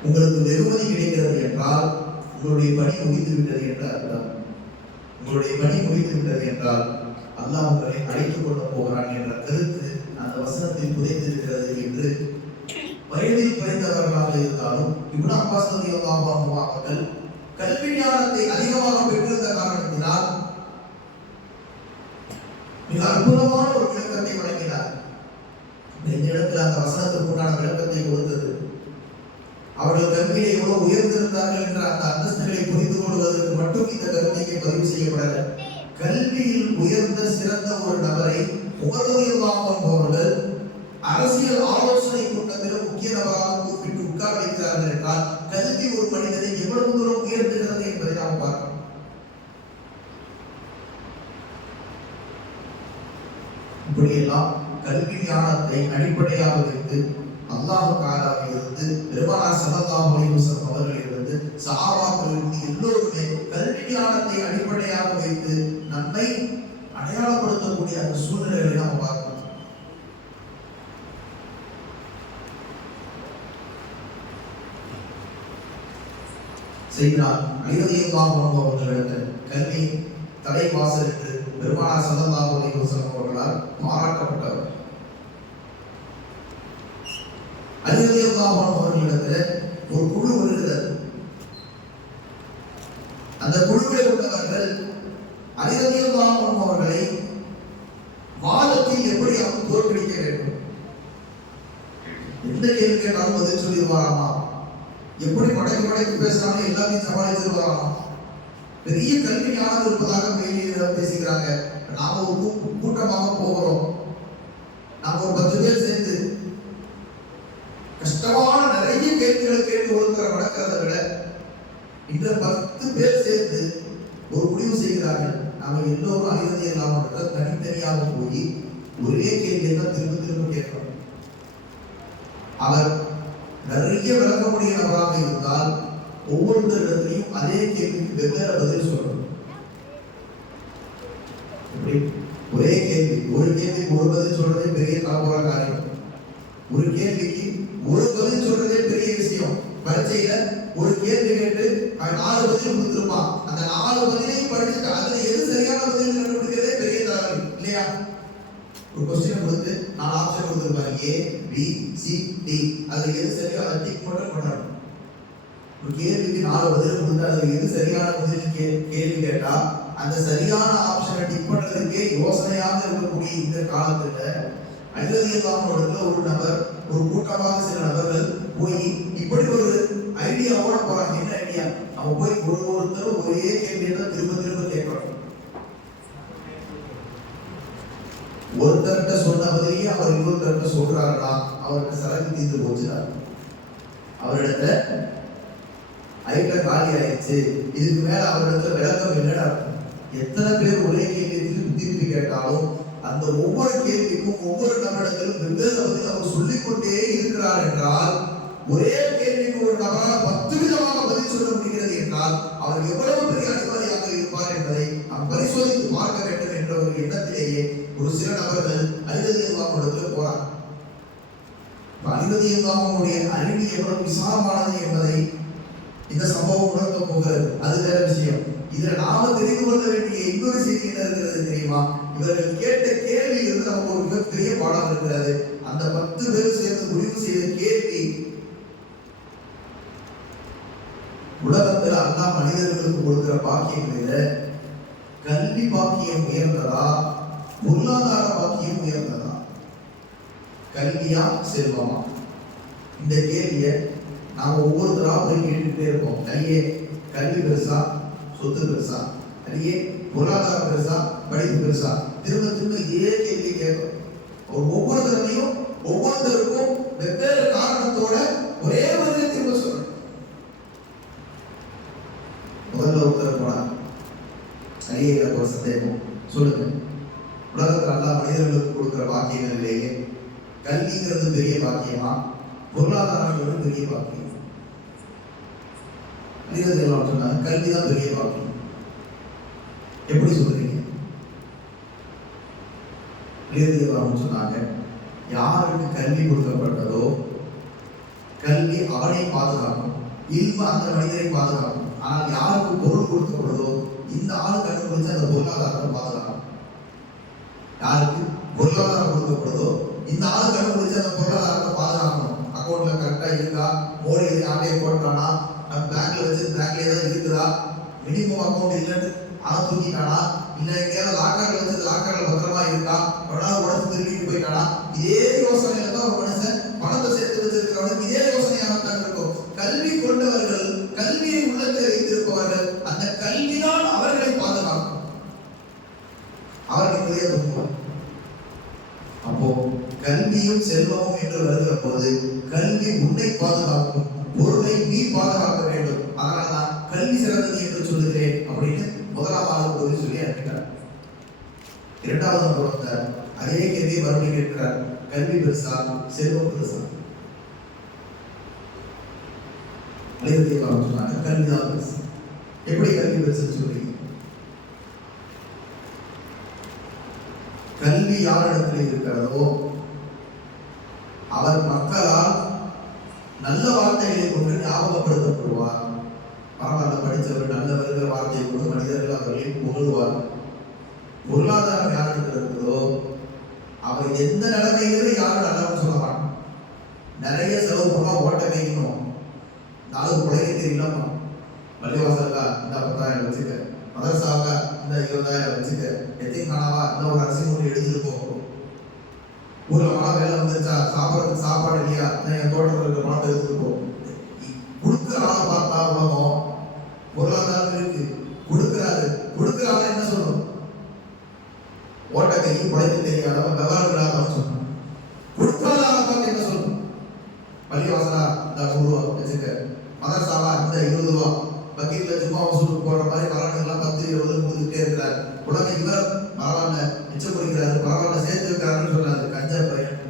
உங்களுக்கு வெகுமதி கிடைக்கிறது என்றால் உங்களுடைய பணி முடிந்து விட்டது என்று அர்த்தம். உங்களுடைய பணி முடித்து விட்டது என்றால் அல்லாஹ் உங்களை அழைத்துக் கொள்ள போகிறான் என்ற கருத்து அந்த வசனத்தில் புதைந்திருக்கிறது என்று வயதில் குறைந்தவர்களாக இருந்தாலும் இப்னு அப்பாஸ் ரலியல்லாஹு அன்ஹு அவர்கள் கல்வி ஞானத்தை அதிகமாக பெற்றிருந்த காரணத்தினால் மிக அற்புதமான ஒரு விளக்கத்தை வழங்கினார். இந்த இடத்தில் அந்த வசனத்திற்கு உண்டான விளக்கத்தை கொடுத்தது. அவர்கள் கல்வியை எவ்வளவு உயர்ந்திருந்தார்கள் என்ற அந்த அந்தஸ்துகளை புரிந்து கொள்வதற்கு மட்டும் இந்த கருத்தை பதிவு செய்யப்படல. கல்வியில் உயர்ந்த சிறந்த ஒரு நபரை உமர் ரலியல்லாஹு அன்ஹு அவர்கள் அரசியல் ஆலோசனை கூட்டத்தில் முக்கிய நபராக கூப்பிட்டு உட்கார வைக்கிறார்கள் என்றால் கல்வி ஒரு மனிதனை எவ்வளவு தூரம் உயர்த்துகிறது என்பதை நாம் பார்க்கிறோம். இப்படியெல்லாம் கல்வி ஞானத்தை அடிப்படையாக வைத்து அல்லாஹ் தஆலாவிலிருந்து பெருமானார் ஸல்லல்லாஹு அலைஹி வஸல்லம் அவர்களிலிருந்து சஹாபாக்களிலிருந்து எல்லோருமே கல்வி ஞானத்தை அடிப்படையாக வைத்து நம்மை அடையாளப்படுத்தக்கூடிய அந்த சூழ்நிலைகளை நாம் பார்க்கிறோம். செய்தால் அலி ரலியல்லாஹு அன்ஹு அவர்களிடத்தில் கல்வி தலைவாசல் என்று பெருமானார் ஸல்லல்லாஹு அலைஹி வஸல்லம் அவர்களால் பாராட்டப்பட்டவர். அலி ரலியல்லாஹு அன்ஹு அவர்களிடத்தில் ஒரு குழு வருகிறது. அந்த குழுவில் உள்ளவர்கள் அலி ரலியல்லாஹு அன்ஹு அவர்களை வாதத்தில் எப்படி அவர் தோற்கடிக்க வேண்டும், எந்த கேள்வி கேட்டாலும் பதில் சொல்லிடுவாராமா, எப்படி மடக்கி பேசுறாங்க எல்லாத்தையும் சமாளிச்சிருவாராமா, பெரிய கல்வி ஞானம் இருப்பதாக வெளியில் பேசுகிறாங்க. நாம ஒரு கூட்டமாக போகிறோம், நாம ஒரு 10 பேர் சேர்ந்து கஷ்டமான நிறைய கேள்விகளை கேட்டு ஒருத்தரை நடக்கிறத விட இந்த 10 பேர் சேர்ந்து ஒரு முடிவு செய்கிறார்கள். நாம எல்லோரும் அழிவதை எல்லாம் தனித்தனியாக போய் ஒரே கேள்வியை தான் திரும்ப திரும்ப கேட்கிறோம். அவர் நிறைய விளக்கக்கூடிய நபராக இருந்தால் ஒவ்வொருத்தரிடத்திலையும் அதே கேள்விக்கு வெவ்வேறு பதில் சொல்லணும். ஒரே கேள்வி, ஒரு கேள்விக்கு ஒரு பதில் சொல்றதே பெரிய கலப்புற காரியம். ஒரு கேள்விக்கு ஒரு பதில் சொல்றதே பெரிய விஷயம். பரீட்சையில ஒரு கேள்வி கேட்டு 4 பதில் கொடுத்துருப்பான். அந்த 4 பதிலையும் படிச்சுட்டு அதுல எது சரியான பதில் கண்டுபிடிக்கிறதே பெரிய தகவல் இல்லையா? ஒரு கொஸ்டின் கொடுத்து 4 ஆப்ஷன் கொடுத்துருப்பாங்க, A, B, C, D. அதுல எது சரியா அதை டிக் மட்டும் பண்ணணும். ஒரு கேள்விக்கு 4 பதில் கொடுத்து அதுல எது சரியான பதில் கேள்வி கேட்டா அந்த சரியான ஆப்ஷனை டிக் பண்றதுக்கே யோசனையாக இருக்கக்கூடிய இந்த காலத்துல அலி ரலியல்லாஹு அன்ஹு ஒரு நபர், ஒரு கூட்டமாக சில நபர்கள் போய் இப்படி ஒரு ஐடியாவோட போறாங்க. என்ன ஐடியா? அவங்க போய் ஒருத்தரும் ஒரே கேள்வியை தான் திரும்ப திரும்ப கேட்கணும். ஒருத்தர்கிட்ட சொன்ன பதிலேயே அவர் இன்னொருத்தர்கிட்ட சொல்றாருன்னா அவருக்கு சரக்கு தீர்ந்து போச்சுறாரு. அவரிடத்துல ஐட்டம் காலி ஆயிடுச்சு, இதுக்கு மேல அவரிடத்துல விளக்கம் இல்லைன்னு அர்த்தம். எத்தனை பேர் ஒரே கேள்வி திருப்பி கேட்டாலும் அந்த ஒவ்வொரு கேள்விக்கும் ஒவ்வொரு நபரிடத்திலும் வெவ்வேறு பதில் அவர் சொல்லிக்கொண்டே இருக்கிறார் என்றால், ஒரே கேள்விக்கு ஒரு நபரால் 10 விதமாக பதில் சொல்ல முடிகிறது என்றால் அவர் எவ்வளவு பெரிய அறிவாளியாக இருப்பார் என்பதை நாம் பரிசோதித்து பார்க்க வேண்டும் என்ற ஒரு எண்ணத்திலேயே ஒரு சில நபர்கள் அலி ரலியல்லாஹு அன்ஹு போறார். அலி ரலியல்லாஹு அன்ஹுடைய அறிவு எவ்வளவு விசாலமானது என்பதை இந்த சம்பவம் உணர்த்த போகிறது. அது வேற விஷயம். இதுல நாம தெரிந்து கொள்ள வேண்டிய இன்னொரு செய்தி என்ன இருக்கிறது தெரியுமா? இவர்கள் கேட்ட கேள்வி இருந்து நமக்கு ஒரு மிகப்பெரிய பாடம் இருக்கிறது. அந்த 10 பேர் சேர்ந்து முடிவு செய்த கேள்வி, உலகத்தில் அல்லாஹ் மனிதர்களுக்கு கொடுக்கிற பாக்கியங்களில கல்வி பாக்கியம் உயர்ந்ததா, பொருளாதார பாக்கியம் உயர்ந்ததா, கல்வியா செல்வமா? இந்த கேள்வியை நாம ஒவ்வொருத்தரா போய் கேட்டுக்கிட்டே இருப்போம். அலியே கல்வி பெருசா, சொத்து பெருசா? அலியே பொருளாதாரம் பெருசா, படிப்பு பெருசா? திரும்ப திரும்ப இதே கேள்வி கேட்கும். ஒவ்வொரு தடவையும் ஒவ்வொருத்தருக்கும் வெவ்வேறு காரணத்தோட ஒரே பதிலை திரும்ப சொல்லணும். முதல்ல ஒருத்தர் போனா, அலியே எனக்கு ஒரு சந்தேகம், சொல்லுங்க. உலகத்தில் அல்லாஹ் மனிதர்களுக்கு கொடுக்கிற பாக்கியங்களிலேயே கல்விங்கிறது பெரிய பாக்கியமா, பொருளாதாரங்கிறது பெரிய பாக்கியம்? மனிதர்கள் சொன்னாங்க கல்விதான் பெரிய பாக்கியம். எப்படி சொல்றீங்க? சொன்னாங்க, யாருக்கு கல்வி கொடுக்கப்பட்டதோ கல்வி அவனை பாதுகாக்கும், இல்ம அந்த மனிதரை பாதுகாக்கும். ஆனால் யாருக்கு பொருள் கொடுக்கப்படுதோ இந்த ஆளு கண்டுபிடிச்சு அந்த பொருளாதாரத்தை பாதுகாக்கும். யாருக்கு பொருளாதாரம் கொடுக்கப்படுதோ இந்த ஆளு கண்டுபிடிச்சு அந்த பொருளாதாரத்தை பாதுகாக்கணும். அக்கௌண்ட்ல கரெக்டா இருக்கா, மோடி ஆட்டையை போட்டானா, பேங்க்ல வச்சு பேங்க்ல ஏதாவது இருக்குதா, மினிமம் அக்கௌண்ட் இல்லைன்னு அதை தூக்கிட்டானா, இல்ல எங்கேயாவது லாக்கர்ல வச்சு லாக்கர்ல பத்திரமா இருக்கா, உடனே திரும்பிட்டு போயிட்டானா? இதே யோசனையில தான் ஒரு மனுஷன் பணத்தை சேர்த்து வச்சிருக்கிறவனுக்கு இதே யோசனையாகத்தான் இருக்கும். கல்வி கொண்டவர்கள், கல்வியை உள்ளத்தில் வைத்திருப்பவர்கள், அந்த கல்விதான் அவர்களை பாதுகாக்கும், அவர்கள் பெரிய துன்பம். அப்போ கல்வியும் செல்வமும் என்று வருகிற போது கல்வி உன்னை பாதுகாக்கும், பொருளை நீ பாதுகாக்க வேண்டும். அதனால நான் கல்வி சிறந்தது என்று சொல்லுகிறேன் அப்படின்னு முதலாவது பொருள் சொல்லி அனுப்பிட்டார். இரண்டாவது நபர் வந்தார். அதே கேள்வியை மறுபடியும் கேட்கிறார். கல்வி பெருசா செல்வம் பெருசா? சொன்னாங்க கல்விதான் பெருசு. எப்படி கல்வி பெருசுன்னு சொல்றீங்க? கல்வி யாரிடத்தில் இருக்கிறதோ அவர் மக்களால் நல்ல வார்த்தைகளை கொண்டு ஞாபகப்படுத்தப்படுவார். பரவாயில்ல படித்தவர் நல்லவர்கள் வார்த்தையை கொண்டு மனிதர்கள் அவர்களை புகழ்வார். பொருளாதாரம் யாரிடத்தில் இருக்கிறதோ அவர் எந்த நிலைமையிலும் யாரும் நல்லவன் சொல்ல மாட்டான். நிறைய செலவு பண்ணா ஓட்ட வைக்கணும், நாலு குறைய தெரியலாமா, பள்ளிவாசலுக்கா இந்த 10,000 வச்சுக்க, மதரசாவுக்கா இந்த 20,000 வச்சுக்க, எத்திங்கானாவா இந்த ஒரு அரிசி மூட்டை எடுத்துருக்கோம், ஊர்ல மழை வேலை வந்துருச்சா சாப்பிட்றதுக்கு சாப்பாடு இல்லையா என் தோட்டத்தில் இருக்கிற பணத்தை எடுத்துருக்கோம். கொடுக்குற ஆளை பார்த்தா உலகம் பொருளாதாரம் இருக்கு. கொடுக்குற ஆளை என்ன சொல்லணும்? ஓட்ட கையும் குறைத்து தெரியாதவன் விவரம் இல்லாதவன் சொல்லணும். கொடுக்காத ஆளை பார்த்து என்ன சொல்லணும்? பள்ளிவாசலா இந்த 100 ரூபா வச்சுக்க, மதரசாவா இந்த 20 ரூபா, பக்கெட்ல சும்மா வசூலுக்கு போடுற மாதிரி மரணங்கள்லாம் 10, 20 கொடுத்துட்டே இருக்கிறார். உடனே இவர் பரவாயில்ல மிச்சம் கொடுக்கிறாரு, பரவாயில்ல சேர்த்து வைக்கிறாருன்னு சொல்லாது. கஞ்சா பையன்.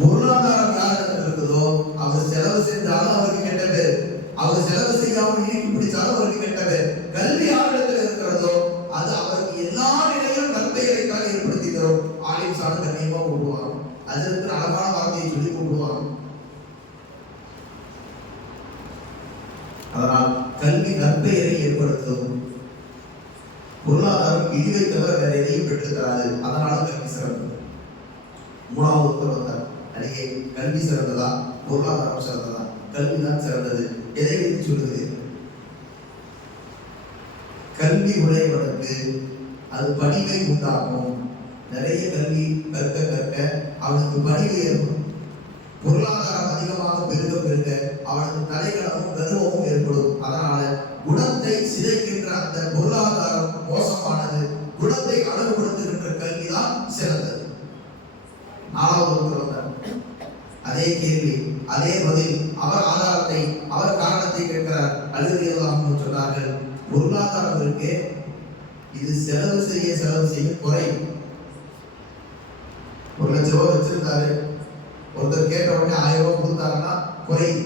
பொருளாதாரம் யாரிடத்தில் இருக்குதோ அவர் செலவு செஞ்சாலும் அவருக்கு கெட்ட பேர், அவர் செலவு செய்யாமல் இறுக்கி பிடிச்சாலும் அவருக்கு கெட்ட பேர். கல்வி யாரிடத்தில் இருக்கிறதோ அது அவருக்கு எல்லா நிலையிலும் நற்பெயரைத்தான் ஏற்படுத்தி தரும். ஆலயம் சார்ந்த கண்ணியமா கூப்பிடுவாங்க, அதற்கு அழகான வார்த்தையை சொல்லி கூப்பிடுவாங்க. அதனால் கல்வி நற்பெயரை ஏற்படுத்தும். பொருளாதாரம் இழிவை தவிர வேற எதையும் பெற்று தராது. அதனால கல்வி சிறந்தது. மூணாவது வந்தார். அடியே கல்வி சிறந்ததா பொருளாதாரம் சிறந்ததா? கல்விதான் சிறந்தது. எதை வைத்து சொல்லுகிறேன்? கல்வி உடையவனுக்கு அது பணிவை உண்டாக்கும். நிறைய கல்வி கற்க அவனுக்கு பணிவு ஏற்படும். பொருளாதாரம் அதிகமாக பெருக அவனுக்கு தலைகணமும் கர்வமும் ஏற்படும். அதனால குணத்தை சிதைக்கின்ற அந்த பொருளாதாரம் மோசமானது. குணத்தை அழகுபடுத்துகின்ற கல்விதான் சிறந்தது. நாலாவது அதே கேள்வி, அதே பதில். அவர் ஆதாரத்தை, அவர் காரணத்தை கேட்கிறார். அழுதியதாக சொன்னார்கள், பொருளாதாரம் இருக்கே இது செலவு செய்ய குறையும். 1 லட்சம் ரூபாய் வச்சிருந்தாரு, ஒருத்தர் கேட்ட உடனே 1000 ரூபாய் கொடுத்தாருன்னா குறையுது.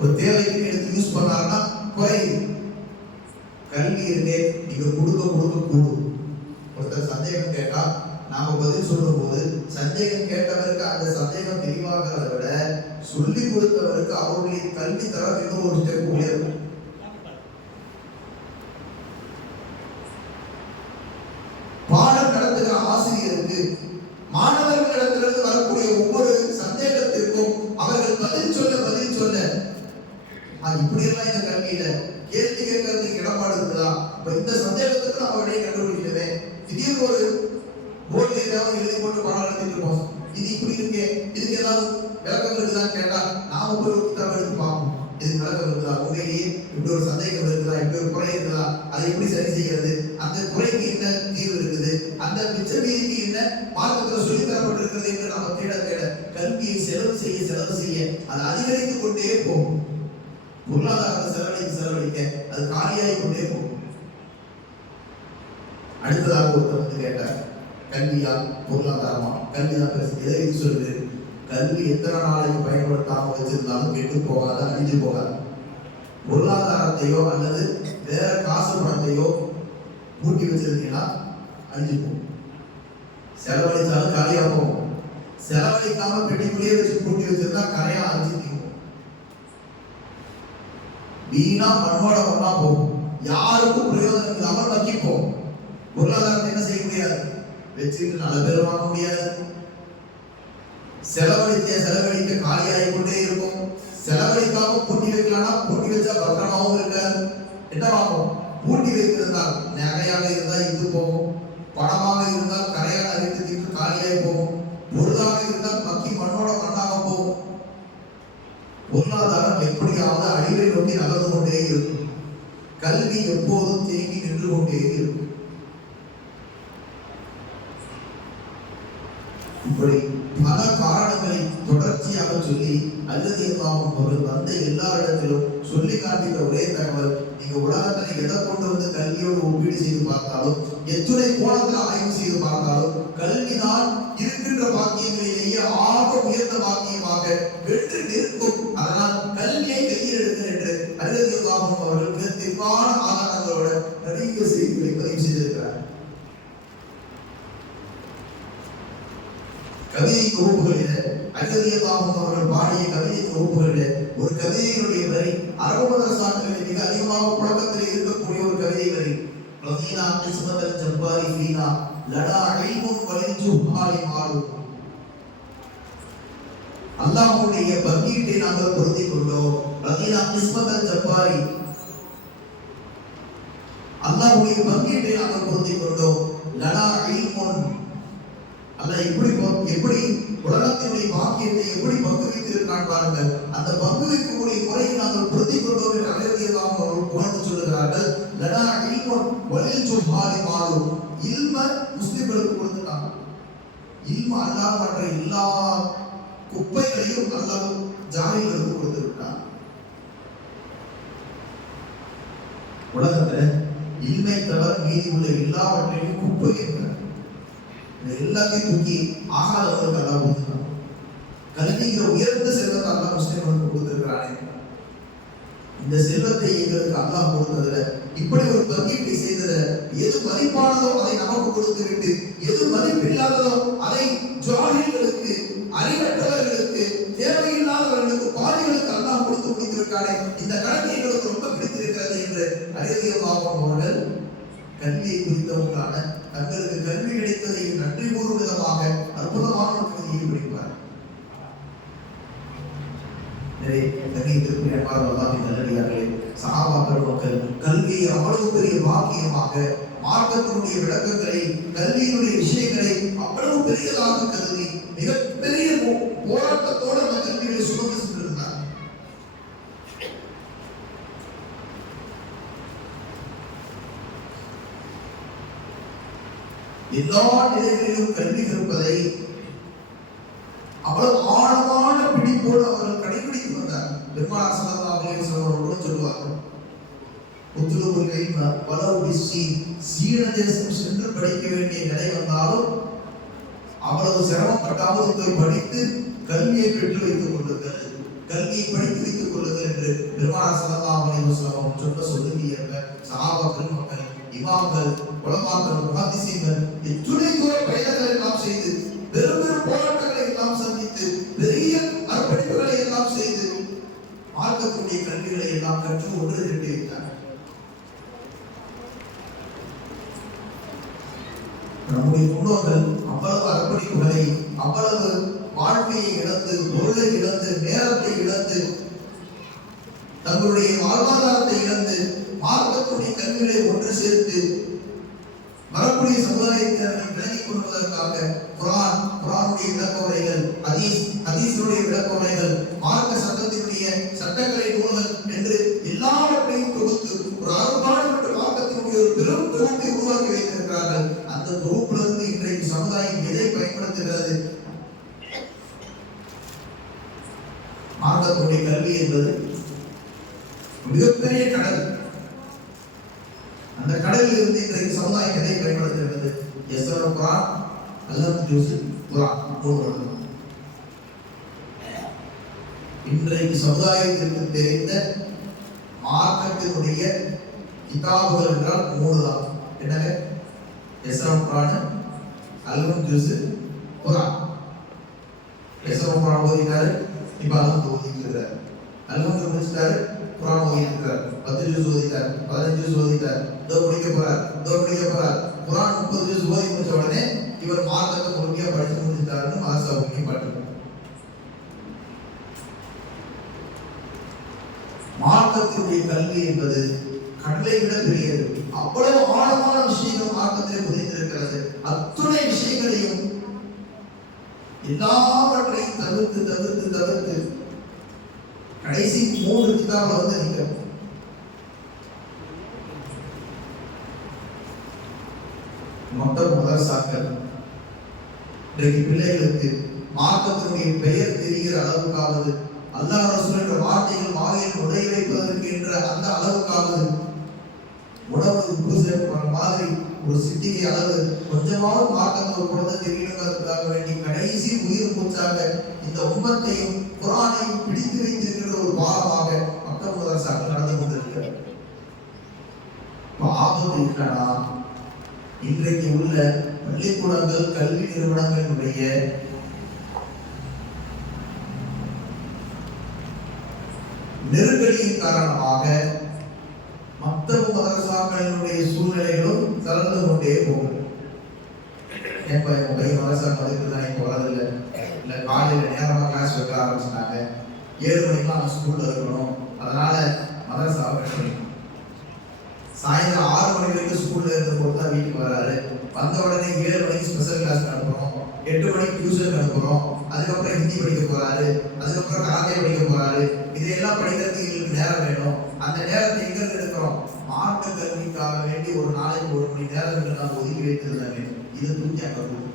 ஒரு தேவைக்கு எடுத்து யூஸ் பண்ணாருன்னா குறையுது. கல்வி இருக்கே நீங்க கொடுக்க கூடும். ஒருத்தர் சந்தேகம் கேட்டா நாம பதில் சொல்லும் போது சந்தேகம் கேட்டவருக்கு அந்த சந்தேகம் தெளிவாகிறத விட சொல்லி கொடுத்தவருக்கு அவருடைய கல்வி தரம் இன்னும் ஒரு ஸ்டெப் உயரும். பாடம் நடத்துகிற ஆசிரியருக்கு மாணவர்களிடத்திலிருந்து வரக்கூடிய ஒவ்வொரு சந்தேகத்திற்கும் அவர்கள் பதில் சொல்ல இப்படியெல்லாம் இந்த கல்வியில கேள்வி கேட்கறதுக்கு இடப்பாடு இருக்குதா? இப்ப இந்த சந்தேகத்துக்கு நம்ம விடையை கண்டுபிடிக்கவே திடீர்னு ஒரு போர்டு ஏதாவது எழுதி போட்டு பாடம் நடத்திட்டு இருப்போம். இது இப்படி இருக்கே, இதுக்கு ஏதாவது விளக்கம் இருக்குதான்னு கேட்டா நாம போய் ஒரு புத்தகம் எடுத்து பார்ப்போம். இதுக்கு விளக்கம் இருக்குதா, உண்மையிலேயே இப்படி ஒரு சந்தேகம் இருக்குதா, இப்படி ஒரு குறை இருக்குதா, அதை எப்படி சரி செய்யறது, அந்த குறைக்கு என்ன தீர்வு இருக்குது, அந்த மிச்ச மீதிக்கு என்ன மார்க்கத்தில் சொல்லி தரப்பட்டிருக்கிறது என்று நம்ம தேட கல்வியை செலவு செய்ய அது அதிகரித்துக் கொண்டே போகும். பொருளாதாரத்தை செலவழிக்க அது காலியாகி கொண்டே போகும். அடுத்ததாக ஒருத்தர் வந்து கேட்டார், கல்வியா பொருளாதாரமா? கல்விதான் பெருசு. எதை சொல்லுது? கல்வி எத்தனை நாளைக்கு பயன்படுத்தாம வச்சிருந்தாலும் கெட்டு போகாது, அழிஞ்சு போகாது. பொருளாதாரத்தையோ அல்லது வேற காசு பணத்தையோ பூட்டி வச்சிருந்தீங்கன்னா அழிஞ்சு போகும். செலவழிச்சாலும் காலியா போகும். செலவழிக்காம பெட்டிக்குள்ளேயே வச்சு பூட்டி வச்சிருந்தா கரையா அழிஞ்சு தீங்கும். வீணா மண்ணோட ஒன்னா போகும். யாருக்கும் பிரயோஜனம் இல்லாமல் வக்கி போகும். பொருளாதாரத்தை என்ன செய்ய முடியாது, வச்சுக்கிட்டு நல்ல பேர் வாங்க முடியாது. செலவழிக்க காலியாகி கொண்டே இருக்கும். செலவழிக்காம பூட்டி வைக்கலாம்னா பூட்டி வச்சா பத்திரமாவும் இருக்காது. என்ன வாங்கும்? பூட்டி வைத்திருந்தால் நகையாக இருந்தால் இது போகும், பணமாக இருந்தால் கரையாக அரித்து தீட்டு காலியாகி போகும், பொருளாக இருந்தால் மக்கி மண்ணோட மண்ணாக போகும். பொருளாதாரம் எப்படியாவது அழிவை நோக்கி நகர்ந்து கொண்டே இருக்கும். கல்வி எப்போதும் தேங்கி நின்று கொண்டே இருக்கும். இப்படி பல காரணங்கள் சொல்லி அல்லதியல்லாஹு அவர்கள் வந்த எல்லா இடத்திலும் சொல்லி காண்பித்த ஒரே தகவல், நீங்க உலகத்தை எதை கொண்டு வந்து கல்வியோடு ஒப்பீடு செய்து பார்த்தாலும், எத்துணை கோணத்தில் ஆய்வு செய்து பார்த்தாலும், கல்விதான் இருக்கின்ற பாக்கியங்களிலேயே ஆக உயர்ந்த பாக்கியமாக வென்று நிற்கும். அதனால் கல்வியை கையில் எடுங்கள் என்று அல்லதியல்லாஹு அவர்கள் மிக தெளிவான ஆதாரங்களோட நிறைய செய்திகளை பதிவு செய்திருக்கிறார். கவிதை தொகுப்புகளில அல்லதியல்லாஹு அவர்கள் பாடிய கவிதை தொகுப்புகளில ஒரு கவிதையினுடைய வரி அரபு மதரசாக்களில் மிக அதிகமாக புழக்கத்தில் இருக்கக்கூடிய ஒரு கவிதை வரி, ரதீனா கிஸ்மத்தல் ஜப்பாரி ஃபீனா லடா இல்முன் வலில் ஜுஹாலி மாலு. அல்லாஹ்வுடைய பங்கீட்டை நாங்கள் பொருந்திக் கொண்டோம். ரதீனா கிஸ்மத்தல் ஜப்பாரி, அல்லாஹ்வுடைய பங்கீட்டை நாங்கள் பொருந்திக் கொண்டோம். லடா இல்முன், அல்லாஹ் எப்படி உலகத்தினுடைய பாக்கியத்தை எப்படி பங்கு வைத்திருக்கிறான் பாருங்கள். அந்த பங்கு வைக்கக்கூடிய முறையை நாங்கள் பொருந்திக் கொண்டோம் என்று அல்லதியல்லாஹு அவர்கள் புகழ்ந்து சொல்லுகிறார்கள். லடா இல்முன் வலில் ஜுஹாலி மாலு, இல்ம முஸ்லிம்களுக்கு கொடுத்துட்டாங்க. இல்ம அல்லாஹ் மற்ற எல்லா குப்பைகளையும் அல்லாஹ் ஜாஹில்களுக்கு கொடுத்து விட்டான். உலகத்துல இல்மை தவிர மீதி உள்ள எல்லாவற்றையும் குப்பை இருக்கிறார். எல்லாத்தையும் தூக்கி ஆகாதவர்களுக்கு அல்லாஹ் கொடுத்துட்டான். கல்விங்கிற உயர்ந்த செல்வத்தை அல்லாஹ் முஸ்லிம்களுக்கு கொடுத்திருக்கிறானே, இந்த செல்வத்தை எங்களுக்கு அல்லாஹ் கொடுத்ததுல இப்படி ஒரு பங்கீட்டை செய்ததுல எது மதிப்பானதோ அதை நமக்கு கொடுத்து விட்டு, எது மதிப்பில்லாததோ அதை ஜாஹில்களுக்கு, அறிவற்றவர்களுக்கு, தேவையில்லாதவர்களுக்கு, பாவிகளுக்கு அல்லாஹ் கொடுத்து முடித்திருக்கானே, இந்த கணக்கு எங்களுக்கு ரொம்ப பிடித்திருக்கிறது என்று அல்லதியல்லாஹு அவர்கள் கல்வியை குறித்தவர்களான தங்களுக்கு கல்வி கிடைத்ததை நன்றி கூறும் விதமாக அற்புதமான ஒரு கவிதையை படிப்பார். சஹாபாக்கள் மக்கள் கல்வியை அவ்வளவு பெரிய பாக்கியமாக, மார்க்கத்தினுடைய விளக்கங்களை, கல்வியினுடைய விஷயங்களை அவ்வளவு பெரியதாக கருதி மிகப்பெரிய போராட்டத்தோடு அந்த கல்வியை சுமந்து சென்றிருந்தார். எல்லா நிலைகளிலும் கல்வி கற்பதை அவ்வளவு ஆழமான பிடிப்போடு அவர்கள் கடைபிடித்து வந்தார். பெருமானார் ஸல்லல்லாஹு அலைஹி வஸல்லம் அவர்கள் சொல்வார்கள், உத்துலுபுல் இல்ம வலவ் பிஸ்ஸீன், சீன தேசம் சென்று படிக்க வேண்டிய நிலை வந்தாலும் அவ்வளவு சிரமப்பட்டாவது போய் படித்து கல்வியை பெற்று வைத்துக் கொள்ளுங்கள், கல்வியை படித்து வைத்துக் கொள்ளுங்கள் என்று பெருமானார் ஸல்லல்லாஹு அலைஹி வஸல்லம் சொன்ன சொல்லுங்க. சஹாபாக்கள் மக்கள், இமாம்கள், உலமாக்கள், முஹத்திஸீன்கள் எத்துணை தூர பயணங்களை எல்லாம் செய்து, பெரும் பெரும் போராட்டங்களை எல்லாம் சந்தித்து, பெரிய அர்ப்பணிப்புகளை எல்லாம் செய்து, மார்க்கத்துடைய கல்விகளை எல்லாம் கற்று ஒன்று திரட்டி வைத்தார். நம்முடைய முன்னோர்கள் அவ்வளவு அர்ப்பணிப்புகளை, அவ்வளவு வாழ்க்கையை இழந்து, பொருளை இழந்து, நேரத்தை இழந்து, தங்களுடைய வாழ்வாதாரத்தை இழந்து மார்க்கத்துடைய கல்விகளை ஒன்று சேர்த்து வரக்கூடிய சமுதாயத்தினரை விளங்கிக் கொள்வதற்காக குர்ஆனுடைய விளக்க உரைகள், ஹதீஸுடைய விளக்க உரைகள், மார்க்க சட்டத்தினுடைய சட்டங்களை நூல்கள் என்று எல்லாவற்றையும் தொகுத்து ஒரு அரும்பாடுபட்ட மார்க்கத்தினுடைய ஒரு பெரும் தொகுப்பை உருவாக்கி வைத்திருக்கிறார்கள். அந்த தொகுப்பிலிருந்து இன்றைக்கு சமுதாயம் எதை பயன்படுத்துகிறது? மார்க்கத்துடைய கல்வி என்பது மிகப்பெரிய கடல். அந்த கடலில் இருந்து இன்றைக்கு சமுதாயம் எதை பயன்படுத்துகிறது? யஸ்ஸல் குர்ஆன், அல்லாஹ் ஜூஸ் குர்ஆன் போடுறது. இன்றைக்கு சமுதாயத்திற்கு தெரிந்த மார்க்கத்தினுடைய கிதாபுகள் என்றால் 3 தான். என்னங்க? யஸ்ஸல் குர்ஆன், அல்லாஹ் ஜூஸ் குர்ஆன். யஸ்ஸல் குர்ஆன் ஓதிட்டாரு, இப்ப அல்லாஹ் ஓதிக்கிறார். அல்லாஹ் முடிச்சிட்டாரு, குர்ஆன் ஓதிக்கிறார். 10 ஜூஸ் ஓதிட்டார், 15 ஜூஸ் ஓதிட்டார், முடிக்க போறார். குர்ஆன் 30 ஜூஸ் ஓதி முடிச்ச உடனே இவர் மார்க்கத்தை முழுமையா படிச்சு முடிச்சிட்டாருன்னு மாசாவுக்கு பாட்டு. மார்க்கத்தினுடைய கல்வி என்பது கடலை விட பெரியது. அவ்வளவு ஆழமான விஷயங்கள் மார்க்கத்திலே புதைந்திருக்கிறது. அத்துணை விஷயங்களையும் எல்லாவற்றையும் தவிர்த்து கடைசி 3 கிதாபுல வந்து நீங்க மக்கள் மதரசாக்கள் இன்றைக்கு பிள்ளைகளுக்கு மார்க்கத்தினுடைய பெயர் தெரிகிற அளவுக்காவது, அல்லாஹ் ரசூல் என்ற வார்த்தைகள் வாயில் நுழைய வைப்பதற்கு என்ற அந்த அளவுக்காவது, உணவு உப்பு சேர்க்கிற மாதிரி ஒரு சிட்டிகை அளவு கொஞ்சமாவது மார்க்கம் ஒரு குழந்தை தெரியணுங்கிறதுக்காக வேண்டி கடைசி உயிர் மூச்சாக இந்த உம்மத்தையும் குர்ஆனையும் பிடித்து வைத்திருக்கிற ஒரு பாலமாக மக்கள் மதரசாக்கள் நடந்து கொண்டிருக்கிறது. ஆபத்து என்னன்னா, இன்றைக்கு உள்ள பள்ளிக்கூடங்கள் கல்வி நிறுவனங்களுடைய நெருக்கடியின் காரணமாக மக்தப் மதரசாக்களினுடைய சூழ்நிலைகளும் கலந்து கொண்டே போகுது. என் பையன் மதரசா மதுக்குதான் இப்போ வரதில்லை, இல்லை காலையில் நேரமாக கிளாஸ் வைக்க ஆரம்பிச்சிட்டாங்க, 7 மணிக்கெல்லாம் அவன் ஸ்கூலில் இருக்கணும், அதனால மதரசாவை கட் பண்ணிக்கணும். சாயந்தரம் 6 மணி வரைக்கும் ஸ்கூல்ல இருந்த போது தான் வீட்டுக்கு வராரு. வந்த உடனே 7 மணிக்கு ஸ்பெஷல் கிளாஸ் அனுப்புறோம், 8 மணிக்கு டியூஷன் அனுப்புறோம், அதுக்கப்புறம் ஹிந்தி படிக்க போறாரு, அதுக்கப்புறம் கராத்தே படிக்க போறாரு. இதையெல்லாம் படிக்கிறதுக்கு எங்களுக்கு நேரம் வேணும். அந்த நேரத்தை எங்க எடுக்கிறோம்? மார்க்க கல்விக்காக வேண்டி ஒரு நாளைக்கு 1 மணி நேரம் நான் ஒதுக்கி வைத்திருந்தாங்க. இது தூக்கி அங்க போகும்.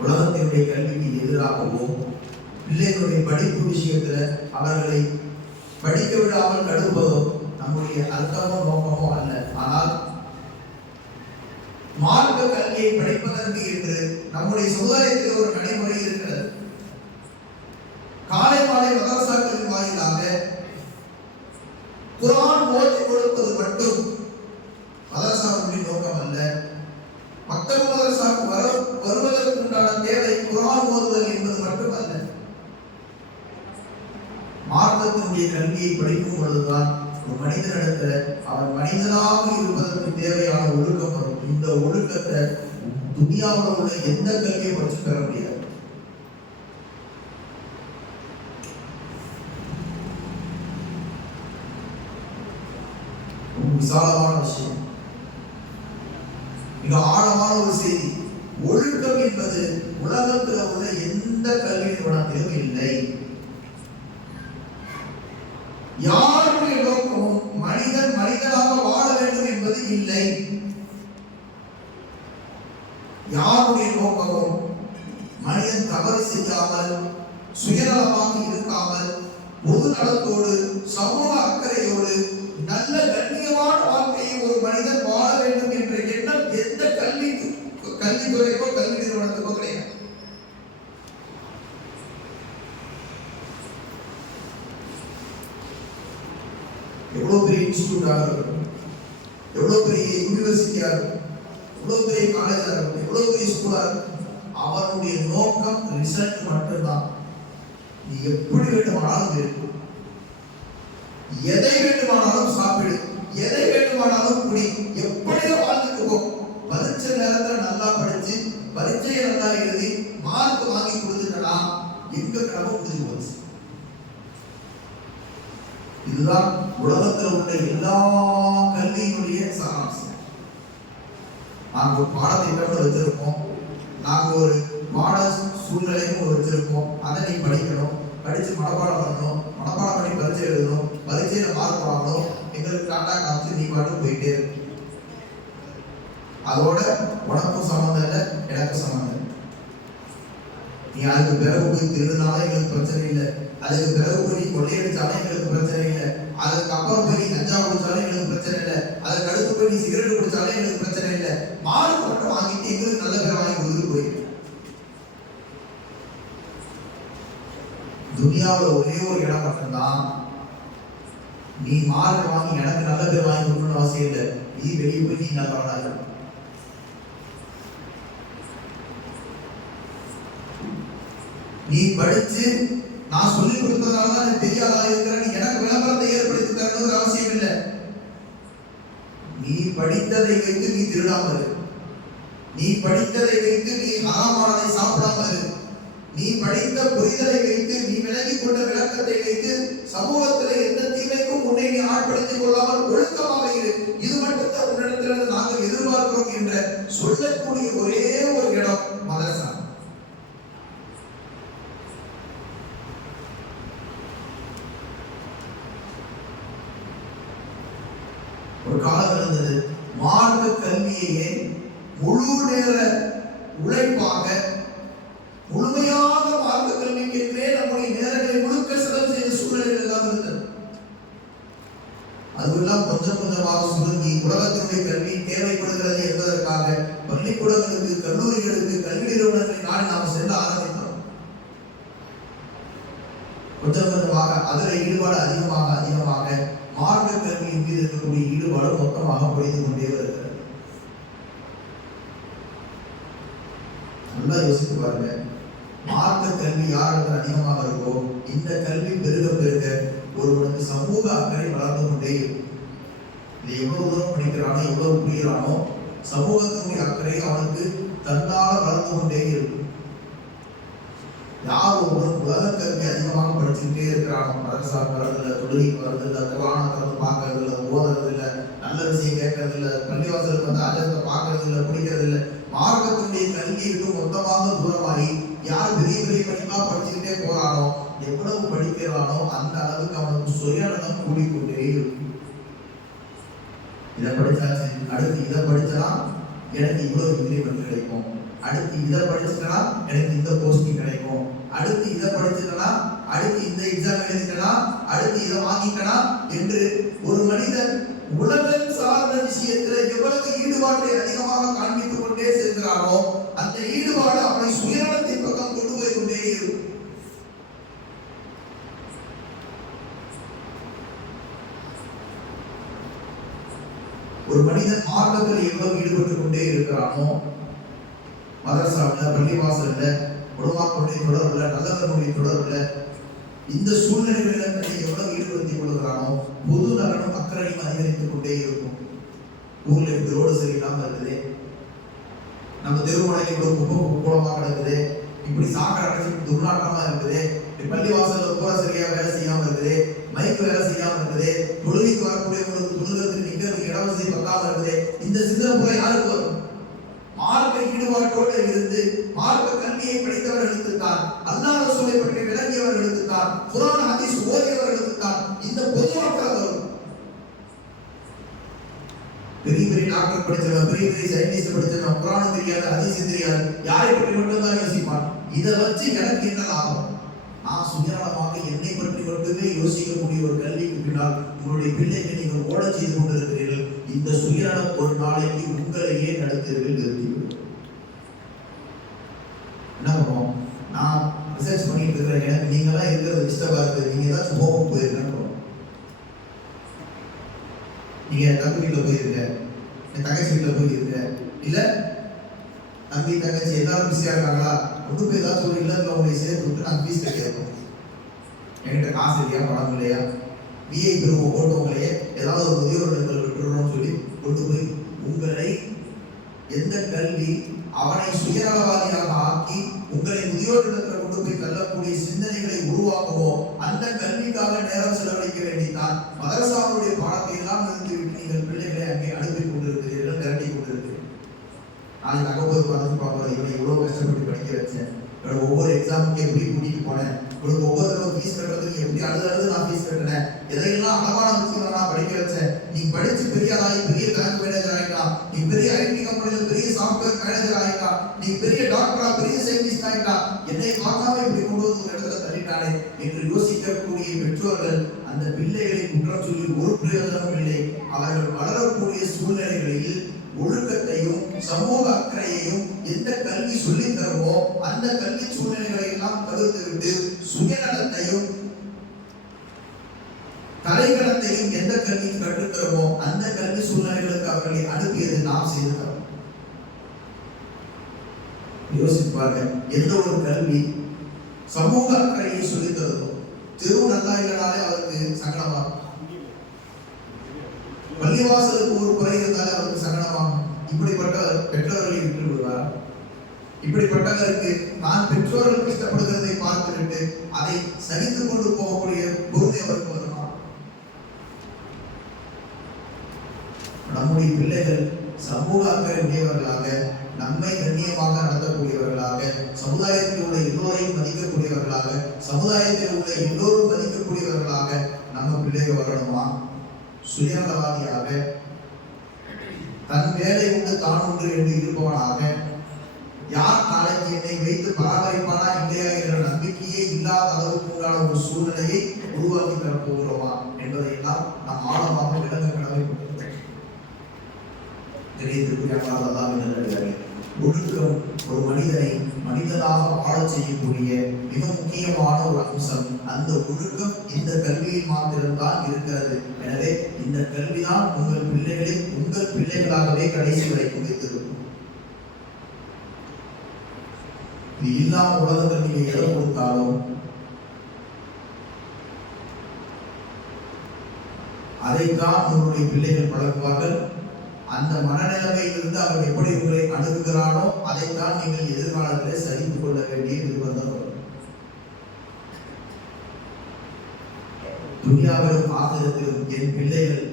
உலகத்தினுடைய கல்விக்கு எதிராகவும் பிள்ளைகளுடைய படிப்பு விஷயத்துல அவர்களை படிக்க விடாமல் தடுப்பதும் நம்முடைய அர்த்தமோ நோக்கமோ அல்ல. ஆனால் மார்க்க கல்வியை படிப்பதற்கு என்று நம்முடைய சமுதாயத்தில் ஒரு நடைமுறை இருக்கிறது. காலை மாலை மதரசாக்களின் வாயிலாக குர்ஆன் ஓதி கொடுப்பது மட்டும் மதரசாவுடைய நோக்கம் அல்ல. மக்கள் மதரசாவுக்கு வருவதற்கு உண்டான தேவை குர்ஆன் ஓதுதல் என்பது மட்டுமல்ல. மார்க்கத்தினுடைய கல்வியை படிக்கும் பொழுதுதான் ஒரு மனிதனிடத்துல அவன் மனிதனாக இருப்பதற்கு தேவையான ஒழுக்கம் வரும். இந்த ஒழுக்கத்தை துனியாவில் உள்ள எந்த கல்வியை படிச்சு பெற முடியாது. விசாலமான விஷயம், மிக ஆழமான ஒரு செய்தி. ஒழுக்கம் என்பது உலகத்தில் உள்ள எந்த கல்வி நிறுவனத்திலும் இல்லை. யாருடைய நோக்கமும் மனிதன் மனிதனாக வாழ வேண்டும் என்பது இல்லை. யாருடைய நோக்கமும் மனிதன் தவறு செய்யாமல், சுயநலமாக இருக்காமல், பொது நலத்தோடு, சமூக அக்கறையோடு, நல்ல கண்ணியமான வாழ்க்கையை ஒரு மனிதன் வாழ வேண்டும் என்ற எண்ணம் எந்த கல்வித்துறைக்கோ கல்வி நிறுவனத்துக்கோ கிடையாது. எவ்வளவு பெரிய இன்ஸ்டிடியூட்டாக இருக்கும், எவ்வளவு பெரிய யூனிவர்சிட்டியாக இருக்கும், எவ்வளவு பெரிய காலேஜாக இருக்கும், எவ்வளவு பெரிய ஸ்கூலாக இருக்கும், அவனுடைய நோக்கம் ரிசல்ட் மட்டும்தான். நீ எப்படி வேண்டுமானாலும் இருக்கும், எதை வேண்டுமானாலும் சாப்பிடு, எதை வேண்டுமானாலும் குடி, எப்படி வாழ்ந்துட்டு போ. பரீட்சை நேரத்தில் நல்லா படிச்சு பரீட்சையை நல்லா எழுதி மார்க் வாங்கி கொடுத்துட்டா எங்க கடமை முடிஞ்சு போச்சு. இதுதான் உலகத்தில் உள்ள எல்லா கல்வியினுடைய சாராம்சம். நாங்கள் ஒரு பாடத்திட்டம் வச்சிருப்போம், நாங்கள் ஒரு பாட சூழ்நிலையும் வச்சிருப்போம். அதை நீ படிக்கணும், படிச்சு மனப்பாடம் பண்ணணும், மனப்பாடம் பண்ணி பரீட்சை எழுதணும், பரீட்சையில மார்க் வாங்கணும், எங்களுக்கு டாட்டா காமிச்சு நீ பாட்டு போயிட்டே இருக்கு. அதோட உனக்கும் சம்மந்தம் இல்லை, எனக்கும் சம்மந்தம் இல்லை. நீ அதுக்கு பிறகு போய் திருடினாலும் எங்களுக்கு பிரச்சனை இல்லை, அதுக்கு பிறகு போய் நீ கொள்ளையடிச்சாலும் எங்களுக்கு பிரச்சனை இல்லை, அதுக்கு அப்புறம் போய் நீ கஞ்சா குடிச்சாலும் எங்களுக்கு பிரச்சனை இல்லை, அதுக்கு அடுத்து போய் நீ சிகரெட் குடிச்சாலும் எங்களுக்கு பிரச்சனை இல்லை. மார்க் மட்டும் வாங்கிட்டு எங்களுக்கு நல்ல பேர் வாங்கி கொடுத்துட்டு போயிட்டு. துனியாவில் ஒரே ஒரு இடம் மட்டும்தான். நீ மார்க் வாங்கி எனக்கு நல்ல பேர் வாங்கி கொடுக்கணும்னு அவசியம் இல்லை. நீ வெளியே போய் நீ நல்லவனா இருக்கணும். நீ படிச்சு நான் சொல்லி கொடுத்ததாலதான் நீ பெரிய ஆளா இருக்கிற, நீ எனக்கு விளம்பரத்தை ஏற்படுத்தி தரணுங்கிற அவசியம் இல்லை. நீ படித்ததை வைத்து நீ திருடாமல் இரு, நீ படித்ததை வைத்து நீ ஹராமானதை சாப்பிடாமல் இரு, நீ படித்த புரிதலை வைத்து நீ விலகிக் கொண்ட விளக்கத்தை வைத்து சமூகத்தில் எந்த தீமைக்கும் உன்னை நீ ஆட்படுத்திக் கொள்ளாமல் ஒழுக்கமாக இரு. இது மட்டும்தான் உன்னிடத்திலிருந்து நாங்கள் எதிர்பார்க்கிறோம் என்ற சொல்லக்கூடிய ஒரே ஒரு இடம் மதரசா. ஒரு காலம் இருந்தது, மார்க்க கல்வியையே முழு நேர உழைப்பாக முழுமையாக மார்க்க கல்விக்கென்றே நம்முடைய நேரங்களை முழுக்க செலவு செய்த சூழ்நிலைகள் எல்லாம் இருந்தது. அதுவெல்லாம் கொஞ்சம் கொஞ்சமாக சுருங்கி உலகத்தினுடைய கல்வி தேவைப்படுகிறது என்பதற்காக பள்ளிக்கூடங்களுக்கு, கல்லூரிகளுக்கு, கல்வி நிறுவனங்களை நாடி நாம் செல்ல ஆரம்பித்தோம். கொஞ்சம் கொஞ்சமாக அதில் ஈடுபாடு அதிகமாக மார்க்க கல்வியின் மீது இருக்கக்கூடிய ஈடுபாடு மொத்தமாக குறைந்து கொண்டே வருகிறது. நல்லா யோசித்து பாருங்க, மார்க்க கல்வி யாரிடத்தில் அதிகமாக இருக்கோ இந்த கல்வி பெருக பெருக ஒருவனுக்கு சமூக அக்கறை வளர்ந்து கொண்டே இருக்கும். இது எவ்வளவு தூரம் படிக்கிறானோ, எவ்வளவு புரிகிறானோ, சமூகத்தினுடைய அக்கறை அவனுக்கு தன்னால் வளர்ந்து கொண்டே இருக்கும். யார் ஒருவரும் உலக கல்வி அதிகமாக படிச்சுக்கிட்டே இருக்கிறானோ, மதரசாவுக்கு வரதில்லை, தொழுகைக்கு வரதில்லை, குர்ஆனை திறந்து பார்க்கறது இல்லை, ஓதுறது இல்லை, நல்ல விஷயம் கேட்கறது இல்லை, பள்ளிவாசலுக்கு வந்து அஜத்தை பார்க்கறது இல்லை, பிடிக்கிறது இல்லை, மார்க்கத்தினுடைய கல்வியை விட்டு மொத்தமாக தூரமாகி யார் பெரிய பெரிய படிப்பா படிச்சுக்கிட்டே போறானோ, எவ்வளவு படிக்கிறானோ அந்த அளவுக்கு அவனுக்கு சுயநலம் கூடிக்கொண்டே இருக்கும். இதை படிச்சாச்சு, அடுத்து இதை படிச்சா எனக்கு இவ்வளவு இன்கிரிமெண்ட் கிடைக்கும், அடுத்து இதை படிச்சுட்டா எனக்கு இந்த போஸ்டிங் கிடைக்கும், அடுத்து இதை படிச்சுட்டா அடுத்து இந்த எக்ஸாம் எழுதிட்டா அடுத்து இதை வாங்கிட்டா என்று ஒரு மனிதன் உலகம் சார்ந்த விஷயத்துல எவ்வளவு ஈடுபாட்டை அதிகமாக காண்பித்துக் கொண்டே செல்கிறானோ அந்த ஈடுபாடு அவனை சுயநலத்தின் பக்கம் கொண்டு போய் கொண்டே இருக்கும். ஒரு மனிதன் மார்க்கத்தில் எவ்வளவு ஈடுபட்டுக் கொண்டே இருக்கிறானோ, மதரசாவில், பள்ளிவாசல்ல, உலமாக்களுடைய தொடர்புல, நல்லவர்களுடைய தொடர்புல, இந்த சூழ்நிலைகளில் தன்னை எவ்வளவு ஈடுபடுத்திக் கொள்கிறானோ பொது நலனும் அக்கறையும் அதிகரித்துக் கொண்டே இருக்கும். ஊர்ல இப்படி ரோடு சரியில்லாம இருக்குது, நம்ம தெருமுனைக்கு இவ்வளவு குப்பை கூலமா கிடக்குது, இப்படி சாக்கடை அடைச்சு துர்நாற்றமா இருக்குது, பள்ளிவாசல்ல கூட சரியா வேலை செய்யாம இருக்குது, மைக்கு வேலை செய்யாம இருக்குது, தொழுகைக்கு வரக்கூடியவங்களுக்கு தொழுகிறதுக்கு நிக்கிறதுக்கு இட வசதி பத்தாம இருக்குது. இந்த சிந்தனை கூட யாருக்கு வரும்? மார்க்க ஈடுபாட்டோடு இருந்து மார்க்க கல்வியை படித்தவர்களுக்கு தான், அல்லாஹ் ரசூலை பற்றி விளங்கியவர்களுக்கு தான், குர்ஆன் ஹதீஸ் ஓதியவர்களுக்கு தான் இந்த பொது மக்கள் வரும். பெரிய பெரிய டாக்டர் படிச்சவன், பெரிய பெரிய சயின்டிஸ்ட் படிச்சவன், குர்ஆன் தெரியாது, ஹதீஸ் தெரியாது, யாரை பற்றி மட்டும் தான் யோசிப்பான். இதை வச்சு எனக்கு என்ன லாபம்? நான் சுயநலமாக என்னை பற்றி மட்டுமே யோசிக்கக்கூடிய ஒரு கல்விக்கு பின்னால் உங்களுடைய பிள்ளைகளை நீங்கள் ஓட செய்து கொண்டிருக்கிறீர்கள். இந்த சுயநலம் ஒரு நாளைக்கு உங்களையே நடத்துவீர்கள், நிறுத்திவிடும். என்ன பண்ணுவோம்? நான் ரிசர்ச் பண்ணிட்டு இருக்கிறேன், எனக்கு நீங்களாம் இருக்கிறது டிஸ்டர்பா இருக்கு, நீங்க ஏதாச்சும் ஹோம் போயிருக்கேன்னு. நீங்க என் தம்பி வீட்டில் போயிருக்க, என் தங்கச்சி வீட்டில் போயிருக்க, இல்ல தம்பி தங்கச்சி எல்லாரும் பிஸியா இருக்காங்களா, கொண்டு போய் ஏதாச்சும் ஒரு இல்லத்துல உங்களை சேர்த்து விட்டு நாங்கள் ஃபீஸ் கட்டியிருக்கோம். என்கிட்ட காசு இல்லையா, பணம் இல்லையா, விஐ பெருமை போட்டவங்களையே ஏதாவது ஒரு முதியோர் இடங்களை விட்டுறோம்னு சொல்லி கொண்டு போய் உங்களை எந்த கல்வி அவனை சுயநலவாதியாக ஆக்கி உங்களை முதியோர் இடத்துல கொண்டு போய் தள்ளக்கூடிய சிந்தனைகளை உருவாக்குவோ அந்த கல்விக்காக நேரம் செலவழிக்க வேண்டித்தான் மதரசாவுடைய பாடத்தை எல்லாம் நிறுத்திவிட்டு நீங்கள் பிள்ளைகளை அங்கே அனுப்பி கொண்டிருக்கிறீர்கள், திரட்டி கொண்டிருக்கிறீர்கள். நாளைக்கு அகப்போது பார்த்து பார்ப்போம், இவனை இவ்வளோ கஷ்டப்பட்டு படிக்க வச்சேன், இவனை ஒவ்வொரு எக்ஸாமுக்கு எப்படி கூட்டிட்டு போனேன், இவனுக்கு ஒவ்வொரு தடவை ஃபீஸ் கட்டுறதுக்கு எப்படி அழுது நான் ஃபீஸ் கட்டினேன், எதையெல்லாம் அளவான விஷயங்களை நான் படிக்க வச்சேன். நீ படிச்சு பெரிய ஆளாகி பெரிய பேங்க் மேனேஜர் ஆகிட்டான், நீ பெரிய ஐடி கம்பெனியில் பெரிய சாஃப்ட்வேர் மேனேஜர் ஆகிட்டான், நீ பெரிய டாக்டரா, பெரிய சயின்டிஸ்ட் ஆகிட்டான், என்னை பார்க்காம இப்படி கொண்டு வந்து ஒரு இடத்துல தள்ளிட்டானே என்று யோசிக்கக்கூடிய பெற்றோர்கள் அந்த பிள்ளைகளை குற்றம் சொல்லி ஒரு பிரயோஜனமும் இல்லை. அவர்கள் வளரக்கூடிய சூழ்நிலைகளில் ஒழுக்கத்தையும் சமூக அக்கறையையும் எந்த கல்வி சொல்லி தருமோ அந்த கல்வி சூழ்நிலைகளை எல்லாம் தவிர்த்துவிட்டு சுயநலத்தையும் தலைக்கணத்தையும் எந்த கல்வி கற்றுத்தருமோ அந்த கல்வி சூழ்நிலைகளுக்கு அவர்களை அனுப்பியது நாம் செய்தோம். யோசித்து பாருங்க, எந்த ஒரு கல்வி சமூக அக்கறையை சொல்லி தருதோ, தெரு நல்லா இல்லைனாலே அவருக்கு சங்கடமாகும், பள்ளிவாசலுக்கு ஒரு குறை இருந்தாலே அவருக்கு சங்கடமாகும். இப்படிப்பட்ட பெற்றோர்களை விட்டு விடுவார். இப்படிப்பட்டவருக்கு நான் பெற்றோர்கள் கஷ்டப்படுகிறதை பார்த்துவிட்டு அதை சகித்துக் கொண்டு போகக்கூடிய பொறுமை அவருக்கு வருமா? நம்முடைய பிள்ளைகள் சமூக அக்கறை உடையவர்களாக, நம்மை கண்ணியமாக நடத்தக்கூடியவர்களாக, சமுதாயத்தில் உள்ள எல்லோரையும் மதிக்கக்கூடியவர்களாக, சமுதாயத்தில் உள்ள எல்லோரும் மதிக்கக்கூடியவர்களாக நம்ம பிள்ளைகள் வரணுமா? சுயநலவாதியாக தன் வேலை உண்டு தான் உண்டு என்று இருப்பவனாக, யார் நாளைக்கு என்னை வைத்து பராமரிப்பானா இல்லையா என்ற நம்பிக்கையே இல்லாத அளவுக்கு உண்டான ஒரு சூழ்நிலையை உருவாக்கி தரப்போகிறோமா என்பதை எல்லாம் நாம் ஆழமாக விளங்க கடமைப்பட்டிருக்கிறோம். ஒழுக்கம் ஒரு மனிதனை மனிதனாக வாழச் செய்யக்கூடிய மிக முக்கியமான ஒரு அம்சம். அந்த ஒழுக்கம் இந்த கல்வியில் மாத்திரம்தான் இருக்கிறது. எனவே இந்த கல்விதான் உங்கள் பிள்ளைகளை உங்கள் பிள்ளைகளாகவே கடைசி வரைக்கும் வைத்திருக்கும். இது இல்லாம உலகத்தில் நீங்க எதை கொடுத்தாலும் அதைத்தான் உங்களுடைய பிள்ளைகள் பழகுவார்கள். அந்த மனநிலைமையிலிருந்து அவன் எப்படி உங்களை அணுகுகிறானோ அதைத்தான் நீங்கள் எதிர்காலத்திலே சகித்துக் கொள்ள வேண்டிய நிர்பந்தம் வரும். துனியாவிலும் ஆகிரத்திலும் என் பிள்ளைகள்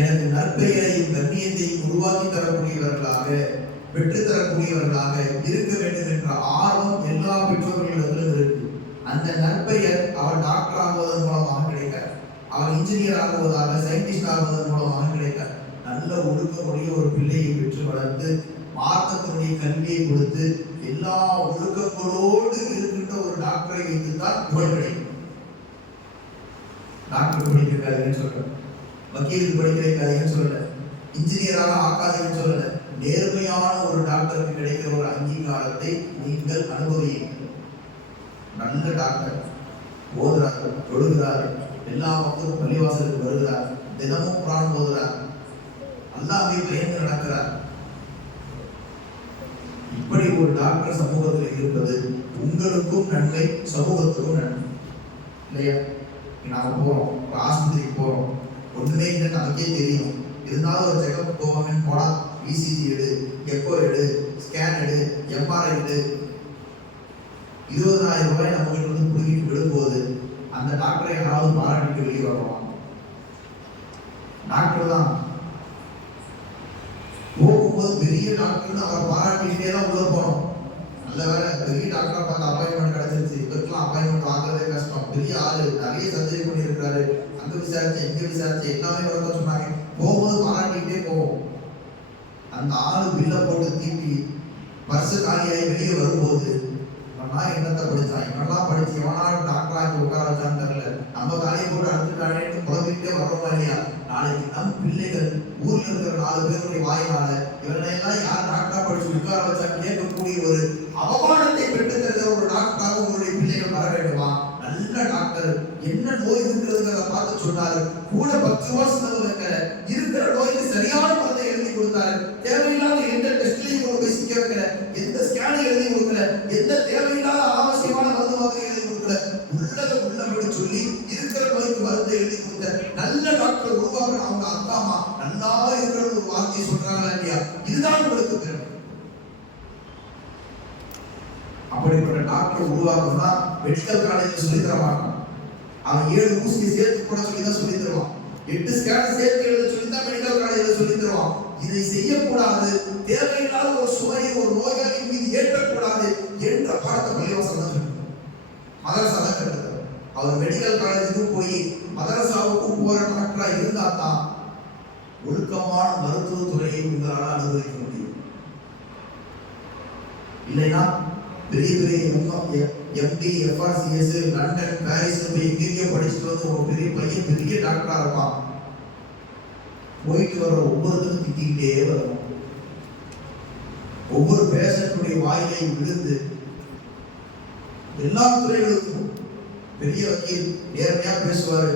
எனக்கு நற்பெயரையும் கண்ணியத்தையும் உருவாக்கி தரக்கூடியவர்களாக பெற்றுத்தரக்கூடியவர்களாக இருக்க வேண்டும் என்ற ஆர்வம் எல்லா பெற்றோர்களிடத்திலும் இருக்கு. அந்த நற்பெயர் அவன் டாக்டர் ஆகுவதன் மூலமாக கிடைக்காது, அவன் இன்ஜினியர் ஆகுவதாக சயின்டிஸ்ட் ஆகுவதன் மூலமாக கிடைக்காது. நல்ல ஒழுக்கமுடைய ஒரு பிள்ளையை பெற்று வளர்த்து மார்க்கத்தினுடைய கல்வியை கொடுத்து எல்லா ஒழுக்கங்களோடு இருக்கின்ற ஒரு டாக்டரை வைத்துத்தான் புகழ் கிடைக்கும். டாக்டர் படிக்க வைக்காதீங்கன்னு சொல்லல, வக்கீலுக்கு படிக்க வைக்காதீங்கன்னு சொல்லல, இன்ஜினியராக ஆக்காதீங்கன்னு சொல்லல. நேர்மையான ஒரு டாக்டருக்கு கிடைக்கிற ஒரு அங்கீகாரத்தை நீங்கள் அனுபவியுங்கள். நல்ல டாக்டர் ஓதுறாரு, தொழுகிறாரு, எல்லா மக்களும் பள்ளிவாசலுக்கு வருகிறார், தினமும் குர்ஆன் ஓதுறார், அல்லாஹ்வை பயந்து நடக்கிறார். இப்படி ஒரு டாக்டர் சமூகத்தில் இருப்பது உங்களுக்கும் நன்மை, சமூகத்துக்கும் நன்மை இல்லையா? நாம போறோம், ஒரு ஆஸ்பத்திரிக்கு போறோம், ஒண்ணுமே இல்லை நமக்கே தெரியும், இருந்தாலும் ஒரு செக்அப் போவாங்கன்னு போனா இசிஜி எடு, எக்கோ எடு, ஸ்கேன் எடு, எம்ஆர்ஐ எடு, 20,000 ரூபாய் நம்ம கிட்ட வந்து புடுங்கிட்டு விடும்போது அந்த டாக்டரை யாராவது பாராட்டிட்டு வெளியே வரலாம்? டாக்டர் தான் போகும்போது பெரிய டாக்டர்னு அவர் பாராட்டிக்கிட்டே தான் உள்ள போனோம். நல்ல வேலை பெரிய டாக்டரா பார்த்து அப்பாயின்மெண்ட் கிடைச்சிருச்சு. இவருக்குலாம் அப்பாயின்மெண்ட் வாங்குறதே கஷ்டம், பெரிய ஆளு, நிறைய சர்ஜரி பண்ணியிருக்கிறாரு, அங்க விசாரிச்சு இங்க விசாரிச்சு எல்லாமே வரதான் சொன்னாங்க. போகும்போது பாராட்டிக்கிட்டே போவோம். அந்த ஆளு பில்ல போட்டு தீட்டி பர்சு காலியாகி வெளியே வரும்போது இவனா என்னத்தை படிச்சான், இவனெல்லாம் படிச்சு எவனா டாக்டராக உட்கார வச்சான்னு தெரியல, நம்ம காலையை போட்டு அடுத்துட்டானேன்னு குழம்பிக்கிட்டே வர்றோமா இல்லையா? நாளைக்கு நம் பிள்ளைகள் ஊர்ல இருக்கிற 4 பேருடைய வாயினால இவனையெல்லாம் யார் டாக்டரா படிச்சு உட்கார வச்சா கேட்கக்கூடிய ஒரு அவமானத்தை பெற்று தருகிற ஒரு டாக்டராக உங்களுடைய பிள்ளைகள் வர வேண்டுமா? நல்ல டாக்டர் என்ன நோய் இருக்கிறதுங்கிறத பார்த்து சொன்னாரு, கூட 10 ரூபா செலவு வைக்க இருக்கிற நோய்க்கு சரியான மருந்தை எழுதி கொடுத்தாரு, தேவையில்லாத எந்த டெஸ்ட்லையும் கொண்டு போய் சிக்க வைக்கல, எந்த ஸ்கேனையும் எழுதி கொடுக்கல, எந்த தேவையில்லாத ஆவசியமான மருந்து மாதிரி எழுதி கொடுக்கல, உள்ளதை உள்ளபடி சொல்லி இருக்கிற நோய்க்கு மருந்தை எழுதி கொடுத்த நல்ல டாக்டர் உருவாக்க அவங்க அப்பா அம்மா நல்லா இருக்கிற ஒரு வார்த்தையை சொல்றாங்களா இல்லையா? இதுதான் உங்களுக்கு திறமை. அப்படிப்பட்ட டாக்டர் உருவாக்கணும்னா மெடிக்கல் காலேஜில் சொல்லி தர மாட்டான். அவன் 7 ஊசியை சேர்த்து போட சொல்லி தான் சொல்லி தருவான், 8 ஸ்கேன் சேர்த்து எழுத சொல்லி தான் மெடிக்கல் காலேஜில் சொல்லி தருவான். இதை செய்யக்கூடாது, தேவையில்லாத ஒரு சுமையை ஒரு நோயாளியின் மீது ஏற்றக்கூடாது என்ற பாடத்தை பள்ளிவாசல் தான் சொல்லி மதரசா தான் கற்றுத்தரும். அவர் மெடிக்கல் காலேஜுக்கு போய் மதரசாவுக்கும் போற டாக்டரா இருந்தா தான் ஒழுக்கமான மருத்துவ துறையை உங்களால் அனுபவிக்க முடியும். இல்லைன்னா பெரிய பெரிய எம்டி, எஃப்ஆர்சிஎஸ், லண்டன், பாரிஸ் போய் எங்கெங்கே படிச்சுட்டு வந்து ஒரு பெரிய பையன் பெரிய டாக்டரா இருப்பான். போயிட்டு வர ஒவ்வொருத்தரும் திட்டிக்கிட்டே வரும், ஒவ்வொரு பேஷண்ட்டுடைய வாயிலையும் விழுந்து எல்லா துறைகளுக்கும் பெரிய வக்கீல் நேர்மையா பேசுவாரு,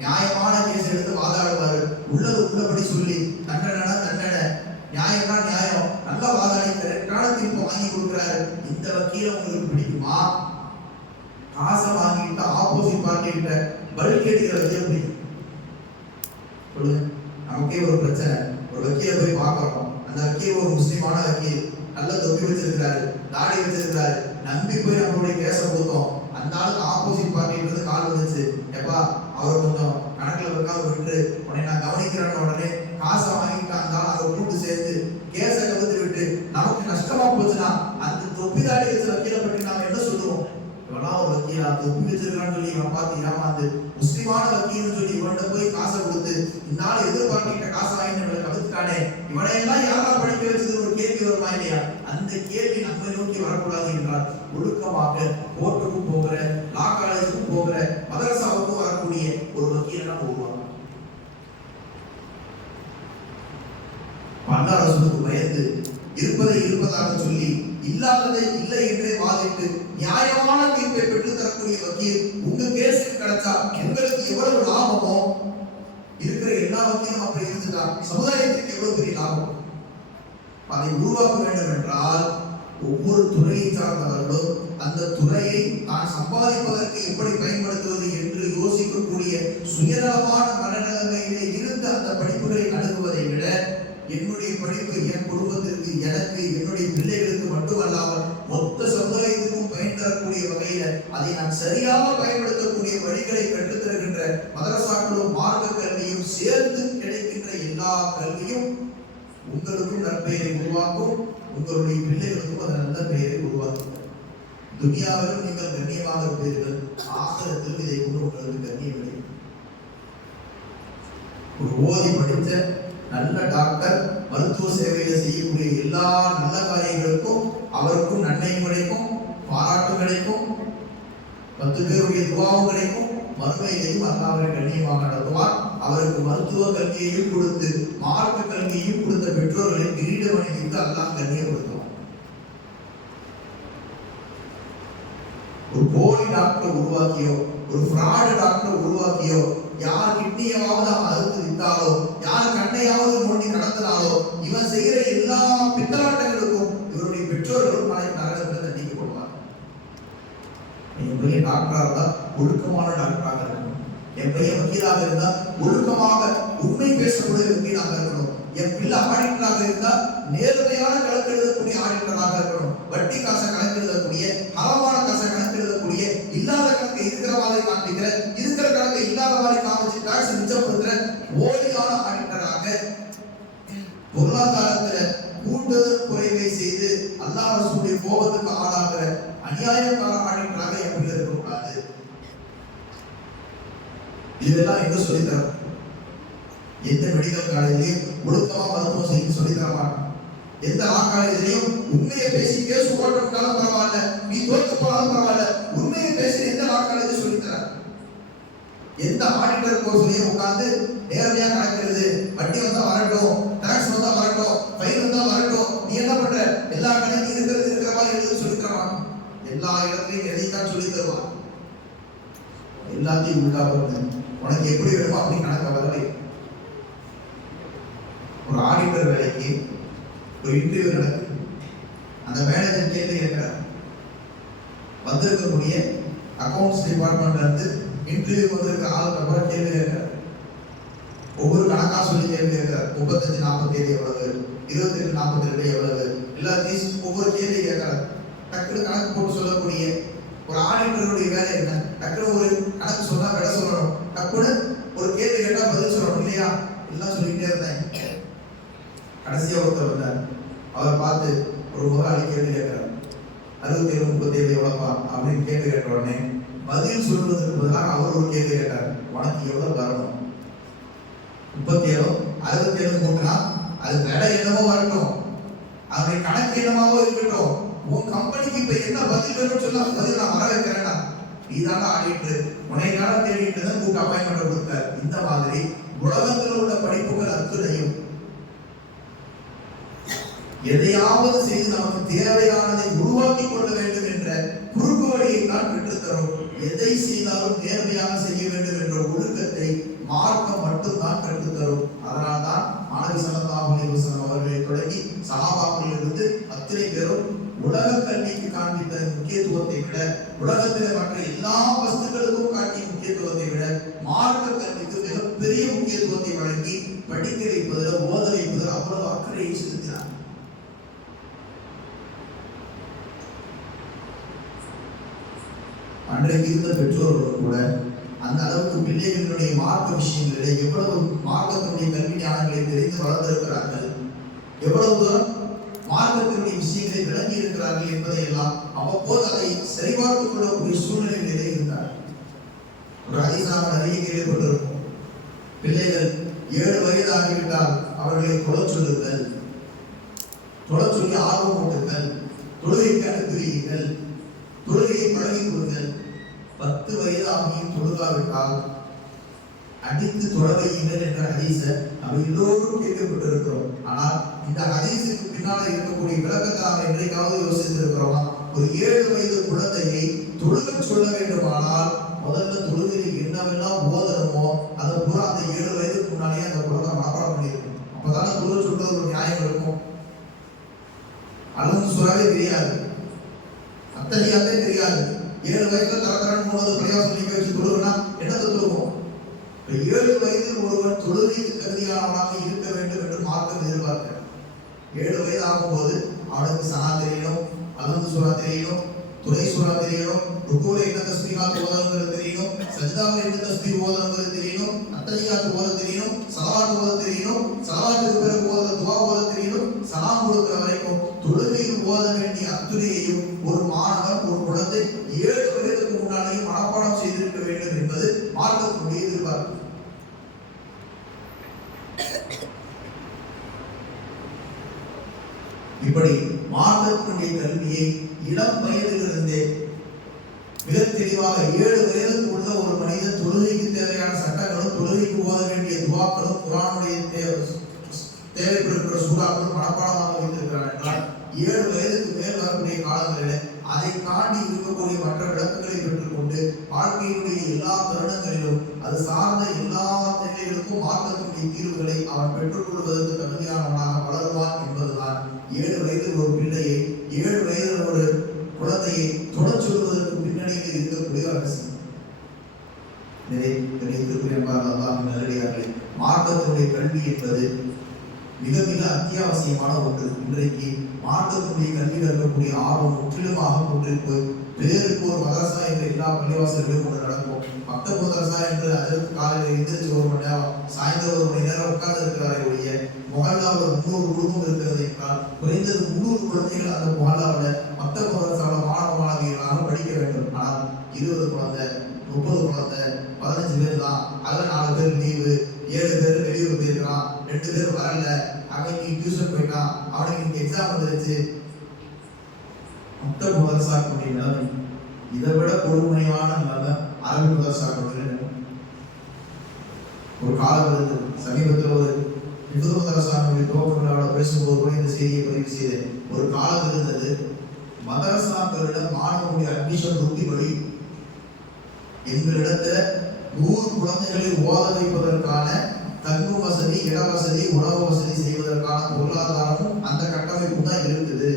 நியாயமான கேஸ் எடுத்து வாதாடுவாரு, உள்ளது உள்ளபடி சொல்லி தண்டனை தண்டனை, நியாயம்னா நியாயம், நல்லா வாதாடி கரெக்டான தீர்ப்பு வாங்கி கொடுக்குறாரு. இந்த வக்கீல உங்களுக்கு பிடிக்குமா? காசை வாங்கிட்டு ஆப்போசிட் பார்ட்டி கிட்ட பல்க் எடுக்கிற வக்கீல பிடிக்கும்? சொல்லுங்க. நமக்கே ஒரு பிரச்சனை, ஒரு வக்கீல போய் பார்க்கறோம், அந்த வக்கீல் ஒரு முஸ்லிமான வக்கீல், நல்ல தொப்பி வச்சிருக்கிறாரு, தாடி வச்சிருக்கிறாரு, நம்பி போய் நம்மளுடைய கேஸை கொடுத்தோம். அந்த ஆளுக்கு ஆப்போசிட் பார்ட்டில இருந்து கால் வந்துச்சு, எப்பா அவர் கொஞ்சம் கணக்குல வைக்காம விட்டு உடனே நான் கவனிக்கிறேன்னு உடனே காசை வாங்கிட்டு அந்த ஆள் அதை கூட்டு சேர்த்து கேஸை கவுத்து விட்டு நமக்கு நஷ்டமா போச்சுன்னா அந்த தொப்பி தாடி வச்ச வக்கீலை பற்றி நாம என்ன சொல்லுவோம்? இவெல்லாம் ஒரு வக்கீல் பாத்தியா தொப்பி வச்சிருக்கான்னு சொல்லி இவன் பார்த்து ஏமாந்து முஸ்லிமான வக்கீல்னு சொல்லி இவன்கிட்ட போய் காசை கொடுத்து இந்நாள் எதிர்பார்க்கிட்ட காசை வாங்கி நம்மளை கவிழ்த்துட்டானே இவனையெல்லாம் யாரா படிக்க வச்சது ஒரு கேள்வி வருமா இல்லையா? அந்த கேள்வி நம்மை நோக்கி வரக்கூடாது என்றால் ஒழுக்கமாக கோர்ட்டுக்கும் போகிற லா காலேஜுக்கும் போகிற மதரசாவுக்கும் வரக்கூடிய ஒரு வக்கீலை நம்ம உருவாக்கணும். அல்லாஹ் ரசூலுக்கு பயந்து இருப்பதை இருப்பதாக சொல்லி இல்லாததை இல்லை என்றே வாதிட்டு நியாயமான தீர்ப்பை பெற்று தரக்கூடிய வக்கீல் உங்க கேஸுக்கு கிடைச்சா உங்களுக்கு எவ்வளவு லாபமோ இருக்கிற எல்லா வக்கீலும் அப்படி இருந்துட்டா சமுதாயத்துக்கு எவ்வளவு பெரிய லாபம். அதை உருவாக்க வேண்டும் என்றால் ஒவ்வொரு துறையை சார்ந்தவர்களும் அந்த துறையை தான் சம்பாதிப்பதற்கு எப்படி பயன்படுத்துவது என்று யோசிக்கக்கூடிய சுயநலமான மனநிலைமையிலே இருந்து அந்த படிப்புகளை அணுகுவதை விட என்னுடைய படிப்பு என் குடும்பத்திற்கு எனக்கு என்னுடைய பிள்ளைகளுக்கு மட்டுமல்லாமல் மொத்த சமுதாயத்துக்கும் பயன் தரக்கூடிய வகையில அதை நான் சரியாக பயன்படுத்தக்கூடிய வழிகளை கற்றுத்தருகின்ற மதரசாக்களும் மார்க்க கல்வியும் சேர்ந்து கிடைக்கின்ற எல்லா கல்வியும் உங்களுக்கும் நற்பெயரை உருவாக்கும், உங்களுடைய பிள்ளைகளுக்கும் அது நல்ல பெயரை உருவாக்கும். துனியாவிலும் நீங்கள் கண்ணியமாக இருப்பீர்கள், ஆகிரத்திலும் இதை கொண்டு உங்களுக்கு கண்ணியம் கிடைக்கும். ஒரு ஓதி படித்த நல்ல டாக்டர் மருத்துவ சேவையை செய்யக்கூடிய எல்லா நல்ல காரியங்களுக்கும் அவருக்கும் நன்மையும் கிடைக்கும், பாராட்டும் கிடைக்கும், 10 பேருடைய துவாவும் கிடைக்கும். மறுமையிலையும் அல்லாஹ் அவரை கண்ணியமாக நடத்துவார். அவருக்கு மருத்துவ கல்வியையும் கொடுத்து மார்க்க கல்வியையும் கொடுத்த பெற்றோர்களை கிரீடமணிவித்து அல்லாஹ் கண்ணியப்படுத்துவார். ஒரு போலி டாக்டர் உருவாக்கியோ ஒரு ஃப்ராடு டாக்டர் உருவாக்கியோ யார் கிட்னியாவது அவன் அறுத்து விட்டாலோ யார் கண்ணையாவது நோண்டி கடத்தினாலோ இவன் செய்கிற எல்லா பித்தலாட்டங்களுக்கும் இவருடைய பெற்றோர்களும் நரகத்தில் தண்டிக்கப்படுவார். என் பையன் டாக்டரா இருந்தா ஒழுக்கமான டாக்டராக இருக்கணும், என் பையன் வக்கீலாக இருந்தா ஒழுக்கமாக உண்மை பேசக்கூடிய வக்கீலாக இருக்கணும், என் பிள்ளை ஆடிட்டராக இருந்தா நேர்மையான கணக்கு எழுதக்கூடிய ஆடிட்டராக இருக்கணும், வட்டி காசை கணக்கு எழுதக்கூடிய ஹராமான காசை கணக்கு எழுதக்கூடிய இல்லாத கணக்கு இருக்கிற மாதிரி காண்பிக்கிற இருக்கிற கணக்கு இல்லாத மாதிரி காமிச்சு டாக்ஸ் மிச்சப்படுத்துற போலியான ஆடிட்டராக பொருளாதாரத்துல கூட்டுதல் குறைவை செய்து அல்லாஹ் ரசூலுடைய கோபத்துக்கு ஆளாகிற அநியாயக்கார ஆடிட்டராக எப்படி இருக்கக்கூடாது. இதெல்லாம் எங்க சொல்லித்தர? எந்த மெடிக்கல் காலேஜ்லயும் ஒழுக்கமா மருத்துவம் செய்ய சொல்லித்தர மாட்டான். எந்த லா காலேஜ்லயும் உண்மையை பேசி கேஸ் போட்டாலும் பரவாயில்ல, நீ தோற்று போனாலும் பரவாயில்ல, உண்மையை பேசி எந்த லா காலேஜ் சொல்லித்தர? எந்த ஆடிட்டர் கோர்ஸ்லயும் உட்கார்ந்து நேரடியா கணக்கிறது, வட்டி வந்தா வரட்டும், டாக்ஸ் வந்தா வரட்டும், ஃபைன் வந்தா வரட்டும், நீ என்ன பண்ற எல்லா கணக்கு இருக்கிற மாதிரி எழுத சொல்லி தருவான். எல்லா இடத்துலையும் எழுதித்தான் சொல்லி தருவான். எல்லாத்தையும் உண்டா பண்ணு, உனக்கு எப்படி வேணுமோ அப்படி கணக்க வரவை. ஒரு ஆடிட்டர் வேலைக்கு ஒரு இன்டர்வியூ நடக்குது. அந்த மேனேஜர் கேள்வி கேட்கிறார். வந்திருக்கக்கூடிய அக்கௌண்ட்ஸ் டிபார்ட்மெண்ட்ல இருந்து இன்டர்வியூ வந்திருக்க ஆளுக்கு அப்புறம் கேள்வி கேட்கிறார். ஒவ்வொரு கணக்கா சொல்லி கேள்வி கேட்கிறார். 35 47 எவ்வளவு, 27 42 எவ்வளவு, எல்லாத்தையும் ஒவ்வொரு கேள்வி கேட்கிறார். டக்குனு கணக்கு போட்டு சொல்லக்கூடிய ஒரு ஆடிட்டருடைய வேலை என்ன? டக்குனு ஒரு கணக்கு சொன்னா விட சொல்லணும், டக்குனு ஒரு கேள்வி கேட்டா பதில் சொல்லணும் இல்லையா? எல்லாம் சொல்லிக்கிட்டே இருந்தேன். கடைசியா ஒருத்தர் வந்தார். அவரை பார்த்து ஒரு முதலாளி கேள்வி கேட்கிறார். 67 37 எவ்வளவுப்பா அப்படின்னு கேள்வி கேட்ட உடனே பதில் சொல்றதுக்கு பதிலாக அவர் ஒரு கேள்வி கேட்டார். உனக்கு எவ்வளவு வரணும்? 37 67 கூட்டினா அது விலை என்னவோ வரட்டும், அதனுடைய கணக்கு என்னமாவோ இருக்கட்டும், உன் கம்பெனிக்கு இப்ப என்ன பதில் வேணும்னு சொல்ல பதில் நான் வர வைக்கிறேன்னா நீதான ஆடிட்டு உனைக்கான தேடிட்டு தான் கூட்டு அப்பாயின்மெண்ட் கொடுத்தார். இந்த மாதிரி உலகத்தில் உள்ள படிப்புகள் அத்துணையும் எதையாவது செய்து நமக்கு தேவையானதை உருவாக்கி கொள்ள வேண்டும் என்ற குறுக்கு வழியை தான் பெற்றுத்தரும். எதை செய்தாலும் நேர்மையாக செய்ய வேண்டும் என்ற ஒழுக்கத்தை மார்க்கம் மட்டும்தான் கற்றுத்தரும். அதனால்தான் மாணவி ஸல்லல்லாஹு அலைஹி வஸல்லம் அவர்களை தொடங்கி சஹாபாக்களில் இருந்து அத்தனை பேரும் உலக கல்விக்கு காண்பித்த முக்கியத்துவத்தை விட, உலகத்தில் மற்ற எல்லா வஸ்துக்களுக்கும் காட்டிய முக்கியத்துவத்தை விட மார்க்க கல்விக்கு மிகப்பெரிய முக்கியத்துவத்தை வழங்கி படிக்க வைப்பதில் ஓத வைப்பதில் அவ்வளவு அக்கறையை செலுத்தினார். அன்றைக்கு இருந்த பெற்றோர்களும் கூட அந்த அளவுக்கு பிள்ளைகளுடைய மார்க்க விஷயங்களிலே எவ்வளவு மார்க்கத்தினுடைய கல்வி ஞானங்களை தெரிந்து வளர்ந்திருக்கிறார்கள். எவ்வளவு தூரம் மார்க்கத்தினுடைய விஷயங்களை விளங்கி இருக்கிறார்கள் என்பதை எல்லாம் அவ்வப்போது அதை சரிபார்த்துக் கொள்ளக்கூடிய சூழ்நிலைகளிலே இருந்தார். ஒரு ஹதீஸ் நாம் நிறைய கேள்விப்பட்டிருப்போம். பிள்ளைகள் 7 வயது ஆகிவிட்டால் அவர்களை தொழச் சொல்லுங்கள், தொழச் சொல்லி ஆர்வம் ஊட்டுங்கள், தொழுகைக்கு அனுப்புவீர்கள், தொழுகையை பழகிக் கொள்ளுங்கள். 10 வயது ஆகியும் தொழுகாவிட்டால் அடித்து தொழவையுங்கள் என்ற ஹதீஸை நம்ம எல்லோரும் கேள்விப்பட்டிருக்கிறோம். ஆனால் இந்த ஹதீஸுக்கு பின்னால இருக்கக்கூடிய விளக்கத்தை நாம் என்றைக்காவது யோசித்திருக்கிறோமா? ஒரு 7 வயது குழந்தையை தொழுக சொல்ல வேண்டுமானால் முதல்ல தொழுகையில் என்னவெல்லாம் ஓதணுமோ அதை பூரா அந்த 7 வயதுக்கு முன்னாடியே அந்த குழந்தை மனப்பாடம் பண்ணியிருக்கும். அப்பதானே தொழுக சொல்றது ஒரு நியாயம் இருக்கும். அல்ஹம்து சூராவே தெரியாது, அத்தஹியாத்தே தெரியாது. 7 வயதுல தரத்தரன்னு 3 பிரயாசம் நீங்க வச்சு தொழுகுனா என்னத்தை தொழுவோம்? 7 வயதில் ஒருவன் தொழுகைக்கு தகுதியானவனாக இருக்க வேண்டும் என்று மார்க்கம் எதிர்பார்க்கிறார். 7 வயது ஆகும்போது அவனுக்கு சனா தெரியணும், அல்ஹம்து சூரா தெரியணும், துணை சூரா தெரியணும், ருக்குல என்ன தஸ்பீஹாத் ஓதணுங்கிறது தெரியணும், சஜ்தாவில் என்ன தஸ்பீஹ் ஓதணுங்கிறது தெரியணும், அத்தஹியாத் ஓத தெரியணும், ஸலவாத் ஓத தெரியணும், ஸலவாத்துக்கு பிறகு ஓத துஆ ஓத தெரியணும். சலாம் கொடுக்கிற வரைக்கும் தொழுகையில் ஓத வேண்டிய அத்துணையையும் ஒரு மாணவன், ஒரு குழந்தை 7 வயதுக்கு முன்னாலேயே மனப்பாடம் செய்திருக்க வேண்டும் என்பது மார்க்கத்தினுடைய எதிர்பார்ப்பு. இப்படி மார்க்கத்தினுடைய கல்வியை இளம் வயதிலிருந்தே மிக தெளிவாக 7 வயதுக்கு உள்ள ஒரு மனிதன் தொழுகைக்கு தேவையான சட்டங்களும், தொழுகைக்கு ஓத வேண்டிய துஆக்களும், குர்ஆனுடைய தேவைப்படுகிற சூறாக்களும் மனப்பாடமாக வைத்திருக்கிறார் என்றால் 7 வயதுக்கு மேல் வரக்கூடிய காலங்களில் அதை தாண்டி இருக்கக்கூடிய மற்ற விளக்கங்களை பெற்றுக்கொண்டு வாழ்க்கையினுடைய எல்லா தருணங்களிலும் அது சார்ந்த எல்லா நிலைகளுக்கும் மார்க்கத்தினுடைய தீர்வுகளை அவன் பெற்றுக்கொள்வதற்கு தகுதியானவனாக வளருவான் என்பதுதான் 7 வயதில் ஒரு பிள்ளையை, 7 வயதில் ஒரு குழந்தையை தொடச் சொல்வதற்கு பின்னணியில் இருக்கக்கூடிய அவசியம். நல்லடியார்களே, மார்க்கத்தினுடைய கல்வி என்பது மிக மிக அத்தியாவசியமான ஒன்று. இன்றைக்கு மார்க்கத்தினுடைய கல்வியில் இருக்கக்கூடிய ஆர்வம் முற்றிலுமாக கொண்டு போய் பேருக்கு ஒரு மதரசா என்ற எல்லா பள்ளிவாசல்களும் ஒன்று நடக்கும். மக்தப் மதரசா என்று அதற்கு காலையில் எந்திரிச்சு 1 மணி நேரம், சாயந்தரம் 1 மணி நேரம் உட்கார்ந்து இருக்கிறாரே ஒழிய மொஹல்லாவில் 300 குடும்பம் இருக்கிறது என்றால் குறைந்தது 300 குழந்தைகள் அந்த மொஹல்லாவில் மக்தப் மதரசாவில் மாணவ மாணவிகளாக படிக்க வேண்டும். ஆனால் 20 குழந்தை, 30 குழந்தை, 15 பேர் தான். அதில் 4 பேர் லீவு, 7 பேர் வெளியூர் போயிருக்கிறான், 2 பேர் வரல, அவன் நீ டியூஷன் போயிட்டான், அவனுக்கு இன்னைக்கு எக்ஸாம் வந்துருச்சு. மக்தப் மதரசாக்களுடைய நிலைமை இதை விட கொடுமையான நிலைமை அரபி மதரசாக்களுடைய நிலைமை. ஒரு காலம் இருந்தது, சமீபத்தில் ஒரு இந்து மதரசாக்களுடைய துவக்க விழாவில் பேசும்போது கூட இந்த செய்தியை பதிவு செய்தேன். ஒரு காலம் இருந்தது, மதரசாக்களிடம் மாணவர்களுடைய அட்மிஷன் உறுதிப்படி எங்களிடத்துல 100 குழந்தைகளை ஓத வைப்பதற்கான தங்கும் வசதி, இட வசதி, உணவு வசதி செய்வதற்கான பொருளாதாரமும் அந்த கட்டமைப்பும் தான் இருக்குது.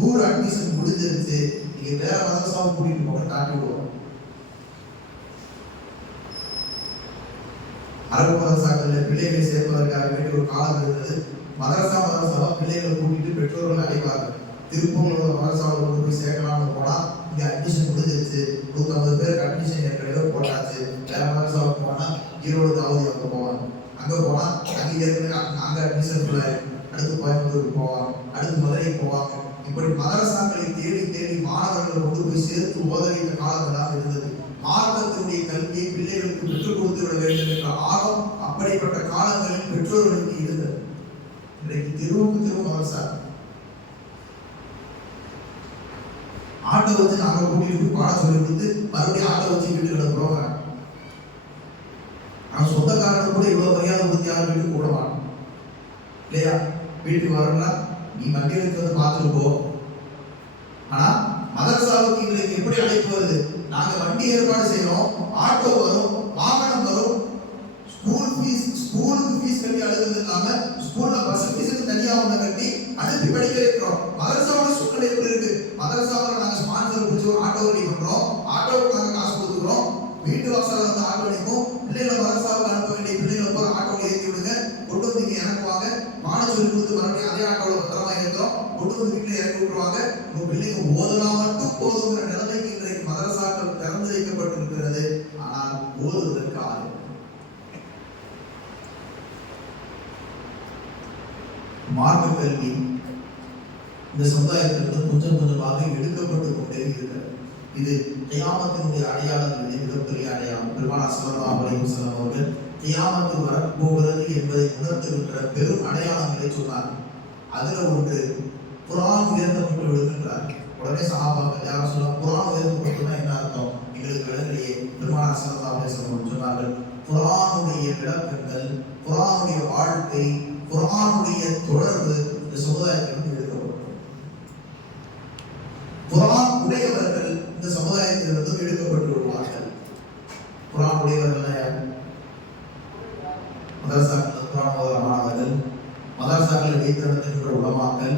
100 அட்மிஷன் முடிஞ்சிருச்சு, நீங்க வேற மதரசாவை கூட்டிட்டு போக காட்டி விடுவோம். அரபு மதரசாக்களில் பிள்ளைகளை சேர்ப்பதற்காக வேண்டிய ஒரு காலம் இருந்தது. மதரசாவை பிள்ளைகளை கூட்டிட்டு பெற்றோர்கள் அடைவார்கள். திருப்பூர்ல ஒரு மதரசாவில் கொண்டு போய் சேர்க்கலாம்னு போனா இங்க அட்மிஷன் முடிஞ்சிருச்சு, 150 பேருக்கு அட்மிஷன் ஏற்கனவே போட்டாச்சு. வேற மதரசாவுக்கு போனா ஈரோடு தாவூதி அவங்க போவாங்க, அங்க போனா அங்கே ஏற்கனவே அங்க அட்மிஷன் அடுத்து கோயம்புத்தூருக்கு போவாங்க, அடுத்து மதுரைக்கு போவாங்க. இப்படி மதரசாக்களை தேடி தேடி மாணவர்களை கொண்டு போய் சேர்த்து ஓத வைத்த காலங்களாக இருந்தது. மார்க்கத்தினுடைய கல்வியை பிள்ளைகளுக்கு பெற்றுக் கொடுத்து விட வேண்டும் என்ற ஆர்வம் அப்படிப்பட்ட காலங்களில் பெற்றோர்களுக்கு இருந்தது. இன்றைக்கு தெருவுக்கு தெரு மதரசா. ஆட்டோ வச்சு நாங்கள் கூட்டிட்டு போய் பாடம் சொல்லி கொடுத்து மறுபடியும் ஆட்டோ வச்சு வீட்டுக்கு கிடக்குறோம். நான் சொந்தக்காரனுக்கு கூட இவ்வளவு மரியாதை கொடுத்து யாரும் வீட்டுக்கு கூட மாட்டோம் இல்லையா? வீட்டுக்கு வரணும்னா நீ வண்டி எடுத்து வந்து பார்த்துட்டு போ. ஆனா மதரசாவுக்கு இன்றைக்கு எப்படி அழைப்பு வருது? நாங்க வண்டி ஏற்பாடு செய்யறோம், ஆட்டோ வரும், வாகனம் வரும், ஸ்கூலுக்கு ஃபீஸ் கட்டி அழுகிறது இல்லாம ஸ்கூல்ல பஸ் ஃபீஸுக்கு தனியா ஒண்ணு கட்டி அனுப்பி படிக்க வைக்கிறோம். மதரசாவோட சூழ்நிலை எப்படி இருக்கு? மதரசாவில் நாங்க ஸ்பான்சர் பிடிச்சி ஒரு ஆட்டோ ரெடி பண்றோம், ஆட்டோவுக்கு நாங்க காசு கொடுத்துக்கிறோம், வீட்டு வாசல்ல வந்து ஆட்டோ அடிக்கும், பிள்ளைகளை மதரசாவுக்கு அனுப்ப வேண்டிய பிள்ளைகளை போற ஆட்டோவில் ஏற்றி விடுங்க, கொண்டு வந்து இங்க இறக்குவாங்க, பாட சொல்லி கொடுத்து மறுபடியும் அதே ஆட்டோவில் பத்திரமா ஏற்றோம், கொண்டு வந்து வீட்டுல இறக்கி விட்டுருவாங்க. உங்க பிள்ளைங்க ஓதலாம் மட்டும் போதுங்கிற நிலைமைக்கு இன்றைக்கு மதரசாக்கள் திறந்து வைக்கப்பட்டிருக்கிறது. ஆனால் ஓதுவதற்கு ஆறு. மார்க்க கல்வி இந்த சமுதாயத்திலிருந்து கொஞ்சம் கொஞ்சமாக எடுக்கப்பட்டு கொண்டே இருக்கிறது. இது கியாமத்தினுடைய அடையாளங்களில் மிகப்பெரிய அடையாளம். பெருமானார் ஸல்லல்லாஹு அலைஹி வஸல்லம் அவர்கள் கியாமத்து வரப்போகிறது என்பதை உணர்த்துகின்ற பெரும் அடையாளங்களை சொன்னார். அதுல ஒன்று குர்ஆன் உயர்த்தப்பட்டு விடுகின்றார். உடனே சஹாபாக்கள் யாரும் சொல்ல குர்ஆன் உயர்த்தப்பட்டுனா என்ன அர்த்தம் எங்களுக்கு விளங்கலையே. பெருமானார் ஸல்லல்லாஹு அலைஹி வஸல்லம் சொன்னார்கள், குர்ஆனுடைய விளக்கங்கள், குர்ஆனுடைய வாழ்க்கை, குர்ஆனுடைய தொடர்பு இந்த சமுதாயத்திலிருந்து எடுக்கப்படும். குர்ஆன் உடையவர்கள் இந்த சமுதாயத்திலிருந்து எடுக்கப்பட்டு விடுவார்கள். குர்ஆன் உடையவர்கள் யார்? மதரசாக்கள் குர்ஆன் ஓதுற மாணவர்கள், மதரசாக்களை வைத்து நடத்துகின்ற உலமாக்கள்,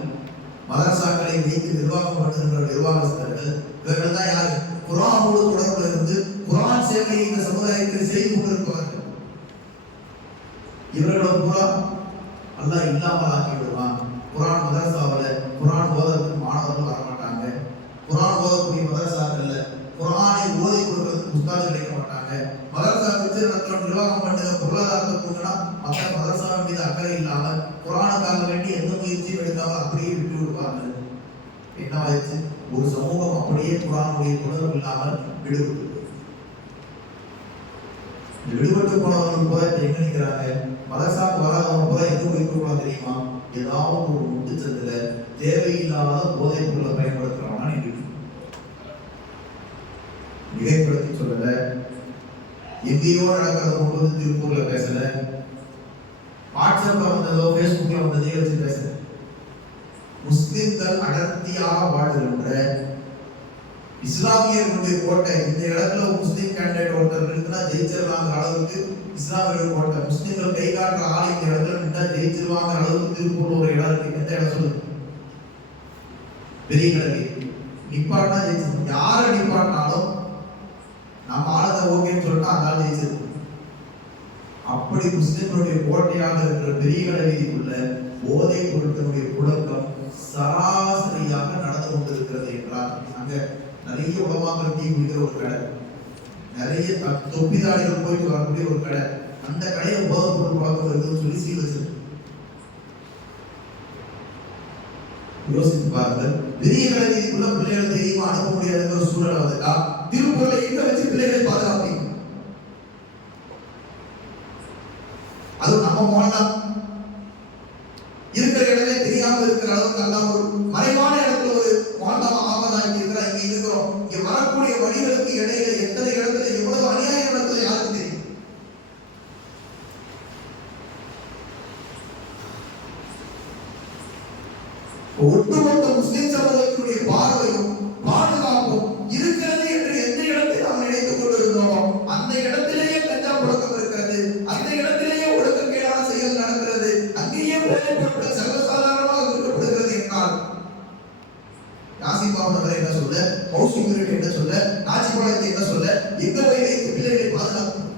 மதரசாக்களை வைத்து நிர்வாகம் பண்ணுகின்ற நிர்வாகஸ்தர்கள், இவர்கள் தான் யாரு? குர்ஆனோடு தொடர்புல இருந்து குர்ஆன் சேவையை இந்த சமுதாயத்தில் செய்து கொண்டிருப்பவர்கள். இவர்களோட பூரா அல்லாஹ் இல்லாமல் ஆக்கி விடுவான். குர்ஆன் மதரசாவில் குர்ஆன் ஓதற்கு மாணவர்கள் வரமாட்டாங்க. குர்ஆன் ஓதக்கூடிய மதரசாக்கள்ல குர்ஆனை ஓதி கொடுக்கிறதுக்கு உஸ்தாது கிடைக்க மாட்டாங்க. மதரசா வச்சு நடத்துற நிர்வாகம் பண்ணுற பொருளாதாரத்தை கொடுங்கன்னா மற்ற மதரசாவின் மீது அக்கறை இல்லாமல் குர்ஆனுக்காக வேண்டி எந்த முயற்சியும் எடுக்காமல் அப்படியே விட்டு விடுவார்கள். என்னவாயிடுச்சு? ஒரு சமூகம் அப்படியே குர்ஆனுடைய தொடர்பு இல்லாமல் விடுபட்டு போனவர்கள் போல எங்க நிற்கிறாங்க? மதரசாக்கு வராதவங்க போல எங்க போய்க்கூடாது தெரியுமா? ஏதாவது ஒரு முட்டுச்சத்துல தேவையில்லாத போதைப் பொருளை பயன்படுத்துறவனா இருக்கு. மிகைப்படுத்தி சொல்லல, எங்கேயோ நடக்கிறத கொண்டு வந்து திருப்பூர்ல பேசல, வாட்ஸ்அப்ல வந்ததோ பேஸ்புக்ல வந்ததே வச்சு பேசல. முஸ்லிம்கள் அடர்த்தியாக வாழ்கின்ற இஸ்லாமியர்களுடைய கோட்டை. இந்த இடத்துல முஸ்லீம் கேண்டிடேட் ஒருத்தர் நிறுத்தினா ஜெயிச்சிடலாங்கிற அளவுக்கு இஸ்லாமிய கோட்டை. முஸ்லிம்கள் கை காட்டுற ஆள் இந்த இடத்துல நின்றா ஜெயிச்சிருவாங்கிற அளவுக்கு திருப்பூர் ஒரு இடம் இருக்கு. எந்த இடம் சொல்லுங்க? பெரிய கடை நிப்பாட்டினா ஜெயிச்சிருக்கும். யாரை நிப்பாட்டினாலும் நம்ம ஆளுங்க ஓகேன்னு சொல்லிட்டா அந்த ஆள் ஜெயிச்சிருக்கும். அப்படி முஸ்லிம்களுடைய கோட்டையாக இருக்கிற பெரிய கடை வீதிக்குள்ள போதைப் பொருட்களுடைய புழக்கம் சராசரியாக நடந்து கொண்டிருக்கிறது என்றால், அங்க நிறைய உலமாக்கள் டீ குடிக்கிற ஒரு கடை, நிறைய தொப்பிதாரிகள் போயிட்டு வரக்கூடிய ஒரு கடை, அந்த கடையை போதைப் பொருள் பழக்கம் இருக்குன்னு சொல்லி சீல் வச்சிருக்கு. யோசித்து பாருங்கள். பெரிய கடை வீதிக்குள்ள பிள்ளைகளை தெரியுமா அனுப்ப முடியாத ஒரு சூழல் வந்துட்டா திருப்பூர்ல எங்க வச்சு பிள்ளைகளை பாதுகாப்பீங்க? அது நம்ம மோனா இருக்கிற இடமே தெரியாம இருக்கிற அளவுக்கு எல்லாம் ஒரு மறைவான இடத்துல ஒரு மோனா ஆபத்தாக்கி இருக்கிற இங்க இருக்கிறோம். இங்க வரக்கூடிய வழிகளுக்கு இடையில எத்தனை இடத்துல எவ்வளவு அநியாயம் நடக்குது யாருக்கு தெரியும்? ஒட்டுமொத்த முஸ்லிம் சமூகத்தினுடைய பார்வையும் பாதுகாப்பும் இருக்கிறது என்று எந்த இடத்தை நாம் நினைத்துக் கொண்டிருந்தோமோ அந்த இடத்திலேயே கஞ்சா புழக்கம் இருக்கிறது, அந்த இடத்திலேயே ஒழுக்கக்கேடான செயல் நடக்கிறது, அங்கேயே போதைப் பொருட்கள் சர்வசாதாரணமாக விற்கப்படுகிறது என்றால் யாசின் பாவனவரை என்ன சொல்ல, ஹவுசிங் யூனிட் என்ன சொல்ல, நாச்சிபாளையத்தை என்ன சொல்ல, எங்க போய் வைத்து பிள்ளைகளை பாதுகாக்கும்?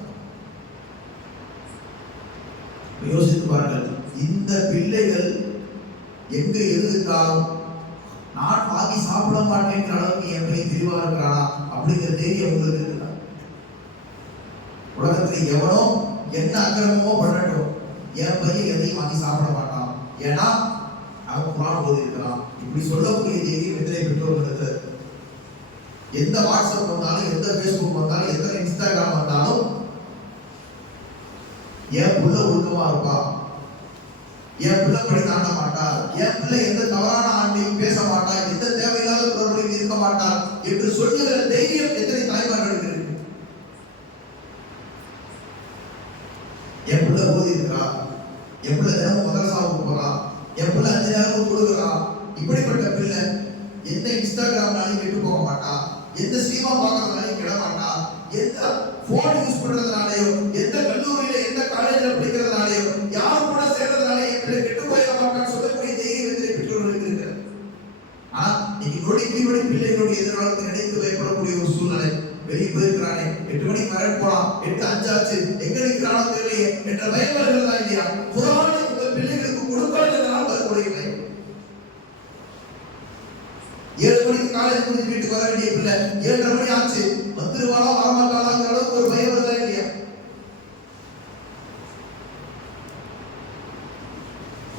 யோசித்து பாருங்கள். இந்த பிள்ளைகள் எங்க எதிர்த்தாலும் நான் வாங்கி சாப்பிட மாட்டேங்கிற அளவுக்கு என் பையன் தெளிவா இருக்கிறானா அப்படிங்கிற தைரியம் உங்களுக்கு இருக்குதா? உலகத்துல எவனோ என்ன அக்கிரமமோ பண்ணட்டும், என் பையன் எதையும் வாங்கி சாப்பிட மாட்டான், ஏன்னா அவன் குர்ஆன் ஓதி இருக்கிறான். இப்படி சொல்லக்கூடிய தைரியம் எத்தனை பெற்றோர்களுக்கு? எந்த வாட்ஸ்அப் வந்தாலும், எந்த பேஸ்புக் வந்தாலும், எந்த இன்ஸ்டாகிராம் வந்தாலும் என் புள்ள ஒழுக்கமா இருப்பா, என் பிள்ளை படி தாண்ட மாட்டார், என் பிள்ளை எந்த தவறான ஆண்டையும் பேச மாட்டார், எந்த தேவையில்லாத தொடர்புலையும் இருக்க மாட்டார் என்று சொல்லுகிற தைரியம் எத்தனை தாய்மார்களுக்கு இருக்கு? என் பிள்ளை ஓதி இருக்கிறா, என் பிள்ளை தினமும் மதரசாவுக்கு போறான், என் பிள்ளை 5 நேரமும் கொடுக்குறான், இப்படிப்பட்ட பிள்ளை எந்த இன்ஸ்டாகிராம்னாலையும் கெட்டு போக மாட்டா, எந்த சினிமா பார்க்கறதுனாலையும் கெட மாட்டா, எந்த போன் யூஸ் பண்றதுனாலையோ, எந்த கல்லூரியில எந்த காலேஜ்ல படிக்கிறதுனாலையோ, யார் கூட சேர்றதுனாலே என் பிள்ளை கெட்டு போயிட மாட்டான்னு சொல்லக்கூடிய தைரியம் எத்தனை பெற்றோர்களுக்கு இருக்கு? ஆனா இன்னைக்கு பிள்ளைகளுடைய எதிர்காலத்தை நினைத்து பயப்படக்கூடிய ஒரு சூழ்நிலை. வெளியே போயிருக்கிறானே, 8 மணிக்கு மரன் போலாம், 8:05 ஆச்சு, எங்க நிற்கிறானோ தெரியலையே என்ற பயம் வருகிறதா இல்லையா? குர்ஆனை உங்கள் பிள்ளைகளுக்கு கொடுக்காததனால் வரக்கூடிய பயம். 7 மணிக்கு காலேஜ் முடிஞ்சு வீட்டுக்கு வர வேண்டிய பிள்ளை 7:30 மணி ஆச்சு, வந்துருவாளா வரமாட்டாளாங்கிற அளவுக்கு ஒரு பயம் வருதா இல்லையா?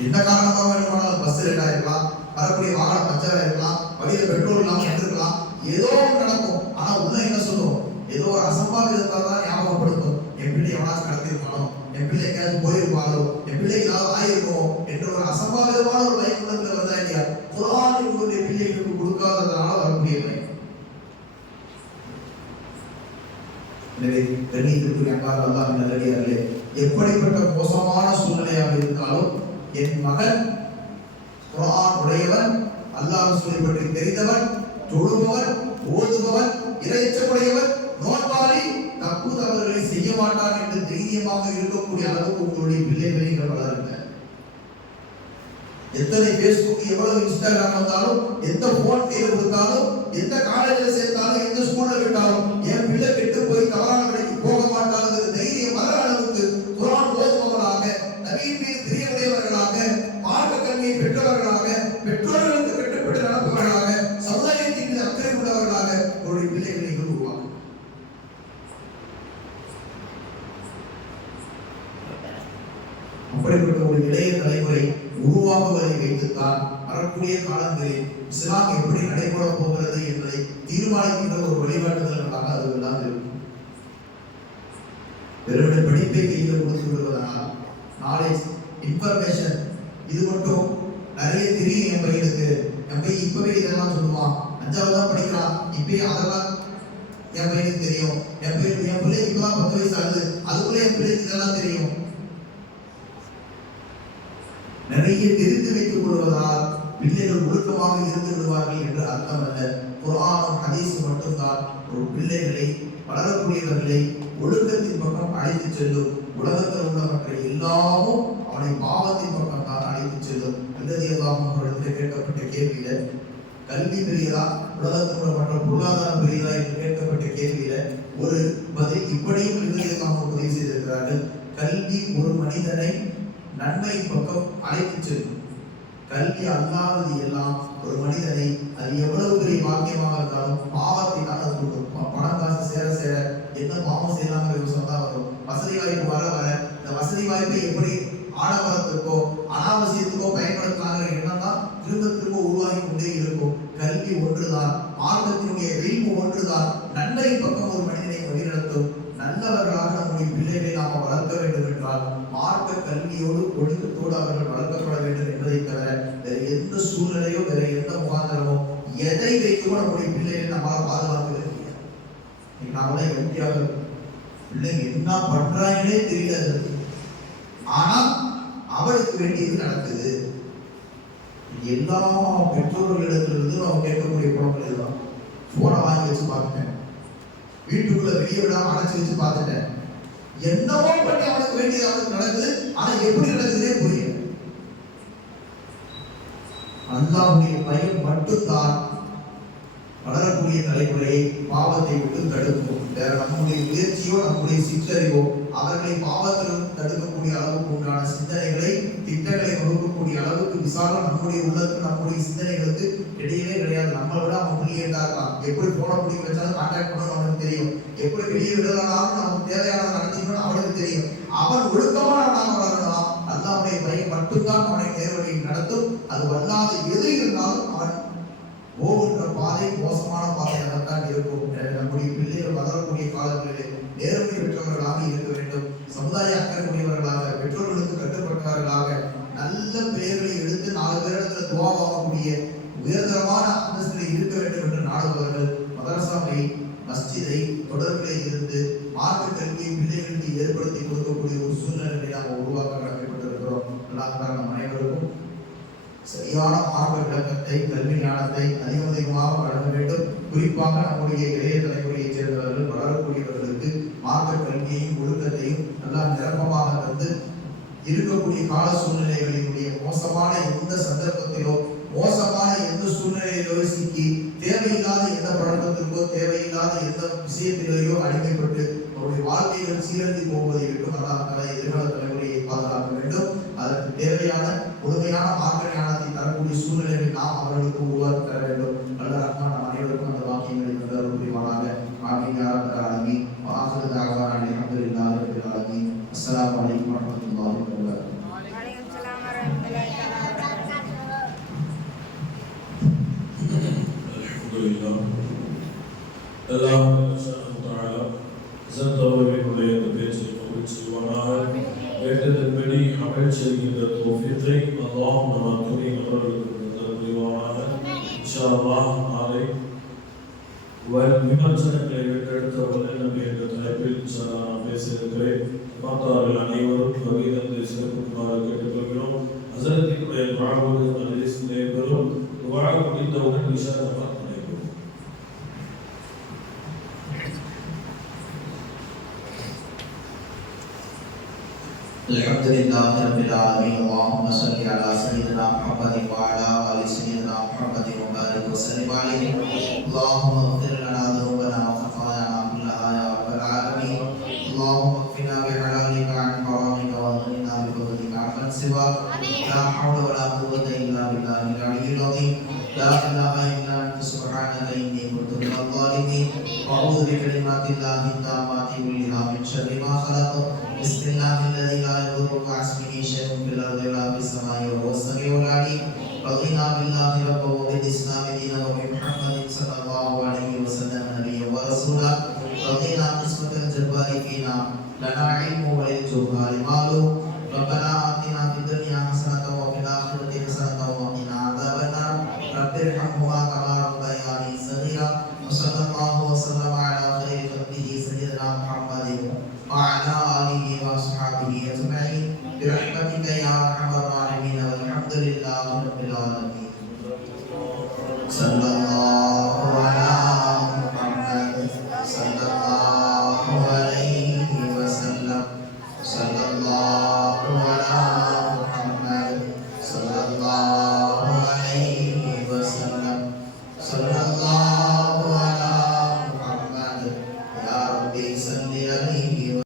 என்ன காரணமாக வேணுமானாலும் பஸ் லேட் ஆயிருக்கலாம், வரக்கூடிய வாகனம் பஞ்சரா இருக்கலாம், வழியில பெட்ரோல் இல்லாம இருக்கலாம், ஏதோ ஒன்று நடக்கும். ஆனா உள்ள என்ன சொல்லுவோம்? ஏதோ ஒரு அசம்பாவிதத்தை தான் ஞாபகப்படுத்தும். என் பிள்ளை எவனாச்சும் கடத்திருப்பானோ, என் பிள்ளை எங்கேயாச்சும் போயிருப்பானோ, என் பிள்ளைக்கு ஏதாவது ஆயிருக்கும் என்ற ஒரு அசம்பாவிதமான ஒரு பயம் உள்ளத்துல வருதா இல்லையா? குர்ஆன் உங்களுடைய பிள்ளைகளுக்கு கொடுக்காததுனால வரக்கூடிய பயம். எனவே கண்ணியத்திற்குரிய அன்பார்ந்த அல்லாஹ்வின் நல்லடியார்களே, எப்படிப்பட்ட மோசமான சூழ்நிலையாக இருந்தாலும் என் மகன் குர்ஆன் உடையவன், அல்லாஹ் ரசூலை பற்றி தெரிந்தவன், தொழுபவன், ஓதுபவன், இறையச்சமுடையவன், நோன்பாளி, தப்பு தவறுகளை செய்ய மாட்டான் என்று தைரியமாக இருக்கக்கூடிய அளவுக்கு உங்களுடைய பிள்ளைகளை நீங்கள் வளருங்க. எத்தனை பேஸ்புக், எவ்வளவு இன்ஸ்டாகிராம் வந்தாலும், எந்த போன் கையில கொடுத்தாலும், எந்த காலேஜில் சேர்த்தாலும், எந்த ஸ்கூல்ல விட்டாலும் என் பிள்ளை கெட்டு போய் தவறான வழிக்கு போக மாட்டாங்க தைரியம் வர அளவுக்கு குர்ஆன் ஓதுபவர்களாக, நபியின் மீது பிரியமுடையவர்களாக, மார்க்க கல்வியை பெற்றவர்களாக, பெற்றோர்களுக்கு கட்டுப்பட்டு நடப்பவர்களாக, சமுதாயத்தின் மீது அக்கறை உள்ளவர்களாக உங்களுடைய பிள்ளைகளை நீங்கள் உருவாக்கும். அப்படிப்பட்ட ஒரு இளைய தலைமுறை உருவாகுவதை வைத்துத்தான் வரக்கூடிய காலங்களில் இஸ்லாம் எப்படி நடைபெற போகிறது என்பதை தீர்மானிக்கின்ற ஒரு வழிகாட்டுதல்களாக அதுவெல்லாம் இருக்கும். வெறுமனே படிப்பை கையில் கொடுத்து விடுவதனால் நாலேஜ், இன்ஃபர்மேஷன் இது மட்டும் நிறைய தெரியும். என் பையனுக்கு, என் பையன் இப்பவே இதெல்லாம் சொல்லுவான், 5வது தான் படிக்கிறான், இப்பயே அதெல்லாம் என் பையனுக்கு தெரியும், என் பிள்ளைக்கு இப்பதான் 10 வயசு ஆகுது, அதுக்குள்ள என் பிள்ளைக்கு இதெல்லாம் தெரியும். நிறைய தெரிந்து வைத்துக் கொள்வதால் பிள்ளைகள் ஒழுக்கமாக இருந்து விடுவார்கள் என்று அர்த்தம் அல்ல. குர்ஆனும் ஹதீஸும் மட்டும்தான் ஒரு பிள்ளைகளை, வளரக்கூடியவர்களை ஒழுக்கத்தின் பக்கம் அழைத்து செல்லும். உலகத்தில் உள்ளவற்றை எல்லாமும் அவனை பாவத்தின் பக்கம் தான் அழைத்து செல்லும். அவர்களிடத்தில் கேட்கப்பட்ட கேள்வியில கல்வி பெரியதா, உலகத்தில் உள்ள மற்ற பொருளாதாரம் பெரியதா என்று கேட்கப்பட்ட கேள்வியில ஒரு பதில் இப்படியும் பதிவு செய்திருக்கிறார்கள். கல்வி ஒரு மனிதனை நன்மை பக்கம் அழைத்து செல்லும். கல்வி அல்லாதது எல்லாம் ஒரு மனிதனை, அது எவ்வளவு பெரிய பாக்கியமாக இருந்தாலும் பாவத்தை தான் அது கொடுக்கும். பணம் காசு சேர சேர என்ன பாவம் செய்யலாங்கிற யோசனை தான் வரும். வசதி வாய்ப்பு வர வர இந்த வசதி வாய்ப்பை எப்படி ஆடம்பரத்துக்கோ அனாவசியத்துக்கோ பயன்படுத்தலாங்கிற எண்ணம் தான் திரும்ப திரும்ப உருவாகி கொண்டே இருக்கும். கல்வி ஒன்றுதான், மார்க்கத்தினுடைய வெளிவு ஒன்றுதான் நன்மை பக்கம் ஒரு மனிதனை வழிநடத்தும். நல்லவர்களாக நம்முடைய பிள்ளைகளை நாம் வளர்க்க வேண்டும் என்றால் மார்க்க கல்வியோடு ஒழுக்கத்தோடு அவர்கள் வளர்க்கப்பட வேண்டும் என்பதை தவிர வேற எந்த சூழ்நிலையோ, வேற எந்த முகாந்திரமோ, எதை வைக்கவோ நம்முடைய பிள்ளைகளை நம்மளால் பாதுகாக்கவே முடியாது. நாமளே வெற்றியாக பிள்ளைங்க என்ன பண்றாங்கன்னே தெரியாது, ஆனா அவளுக்கு வேண்டியது நடக்குது. எல்லா பெற்றோர்களிடத்திலிருந்து நம்ம கேட்கக்கூடிய குணங்கள் இதுதான். போனை வாங்கி வச்சு பார்த்துட்டேன், வீட்டுக்குள்ள வெளியே விடாம அடைச்சு வச்சு பார்த்துட்டேன், என்னவோ பண்ணி அவனுக்கு வேண்டியது அவனுக்கு நடக்குது, ஆனா எப்படி நடக்குதுன்னே புரியல. அல்லாஹ்வுடைய பயம் மட்டும்தான் வளரக்கூடிய தலைமுறையை பாவத்தை விட்டு தடுக்கும். வேற நம்முடைய முயற்சியோ நம்முடைய சிற்றறிவோ அவர்களை பாவத்திலும் தடுக்கக்கூடிய அளவுக்கு உண்டான சிந்தனைகளை, திட்டங்களை வகுக்கக்கூடிய அளவுக்கு விசாலம் நம்முடைய உள்ளத்துக்கு, நம்முடைய சிந்தனைகளுக்கு இடையிலே கிடையாது. நம்மளோட அவன் பிரில்லியண்டா இருக்கான். எப்படி போன முடிவு வச்சாலும் கான்டாக்ட் பண்ணணும் அவனுக்கு தெரியும். எப்படி வெளியே விடலாம்னு நமக்கு தேவையான நடத்திக்கணும்னு அவனுக்கு தெரியும். அவன் ஒழுக்கமானவனாக வளரலாம். அல்லாஹ்வுடைய பயம் மட்டும்தான் அவனை நேர்வழியில் நடத்தும். அது வல்லாத எது இருந்தாலும் அவன் போகின்ற பாதை மோசமான பாதையாகத்தான் இருக்கும். நம்முடைய பிள்ளைகள் வளரக்கூடிய காலங்களிலே நேர்மை பெற்றவர்களாக இருக்க வேண்டும். சமுதாய அக்கறையுடையவர்களாக, பெற்றோர்களுக்கு கட்டுப்பட்டவர்களாக, நல்ல பெயர்களை எடுத்து 4 பேரிடத்தில் துவா வாங்கக்கூடிய உயர்தரமான அந்தஸ்தில் இருக்க வேண்டும் என்று நாடுபவர்கள் மதரசாவை, மஸ்ஜிதை தொடர்பிலே இருந்து மார்க்க கல்வியை பிள்ளைகளுக்கு ஏற்படுத்தி கொடுக்கக்கூடிய ஒரு சூழ்நிலையை நாம் உருவாக்க கடமைப்பட்டிருக்கிறோம். அல்லாஹ் நம் அனைவருக்கும் சரியான மார்க்க விளக்கத்தை, கல்வி ஞானத்தை அதிகமாக வழங்க வேண்டும். குறிப்பாக நம்முடைய இளைய தலைமுறையைச் சேர்ந்தவர்கள், வளரக்கூடியவர்களுக்கு மார்க்க கல்வியையும் ஒழுக்கத்தையும் நல்லா நிரப்பமாக தந்து இருக்கக்கூடிய கால சூழ்நிலைகளினுடைய மோசமான எந்த சந்தர்ப்பத்திலோ, மோசமான எந்த சூழ்நிலையிலோ சிக்கி தேவையில்லாத எந்த பழக்கத்திற்கோ, தேவையில்லாத எந்த விஷயத்திலேயோ அடிமைப்பட்டு அவருடைய வாழ்க்கைகள் சீரழிந்து போவதை விட்டும் அல்லாஹ் எதிர்கால தலைமுறையை பாதுகாக்க வேண்டும். அதற்கு தேவையான முழுமையான மார்க்க ஞானத்தை தரக்கூடிய சூழ்நிலையை நாம் அவர்களுக்கு உருவாக்கி தர வேண்டும். நல்ல ரஹ்மான் நம் அனைவருக்கும் அந்த வாக்கியங்களை தந்தருள் புரிவானாக. ஆமீன் யா ரப்பல் ஆலமீன். வ ஆகிரு தஅவானா அல்ஹம்துலில்லாஹி ரப்பில் ஆலமீன். அஸ்ஸலாமு அலைக்கும் வரஹ்மத்துல்லாஹி வபரகாத்துஹு. சந்தவர்களுடைய இந்த பேச்சை கபூல் செய்வானாக. வேண்டதன்படி அமல் செய்கின்ற தௌஃபீக்கை அல்லாஹ் நம் அத்துணை நபர்களுக்கு தந்தல் புரிவானாக. இன்ஷா அல்லாஹ் நாளை விமர்சனங்களை வென்றெடுத்த வல்ல நபி என்ற தலைப்பில் இன்ஷா அல்லாஹ் நான் பேச இருக்கிறேன். பார்த்தார்கள் அனைவரும் வகையிலிருந்து சிறப்புக்குமாறு கேட்டுக்கொள்கிறோம். ஹஸரத்தினுடைய துஆவோடு மஜ்லிஸிலே பெறும் துஆ முடிந்தவுடன் இஷாரா الحمد لله رب العالمين. اللهم صل على سيدنا محمد وعلى ال سيدنا محمد وبارك وسلم عليه. اللهم اغفر لنا ذنوبنا وخطايانا كلها يا رب العالمين. اللهم اكفنا بحلالك عن حرامك واغننا بفضلك عمن سواك. لا حول ولا قوة الا بالله العلي العظيم. لا اله الا انت سبحانك اني كنت من الظالمين. اعوذ بكلمات الله التامات كلها من شر ما خلق. بسم الله الذي لا يضر مع اسمه شيء في الارض ولا في السماء وهو السميع العليم. رضينا بالله ربا وبالاسلام دينا وبمحمد صلى الله عليه وسلم نبيا ورسولا. رضينا قسمة الجبار فينا لنا علم وللجهال مال. ربنا آتنا في الدنيا حسنة وفي الآخرة حسنة وقنا عذاب النار. رب ارحمهما كما ربياني صغيرا. وصلى الله وسلم على خير خلقه سيدنا محمد وعلى آله وأصحابه أجمعين برحمتك يا أرحم الراحمين. والحمد لله رب العالمين. صلى الله على محمد صلى الله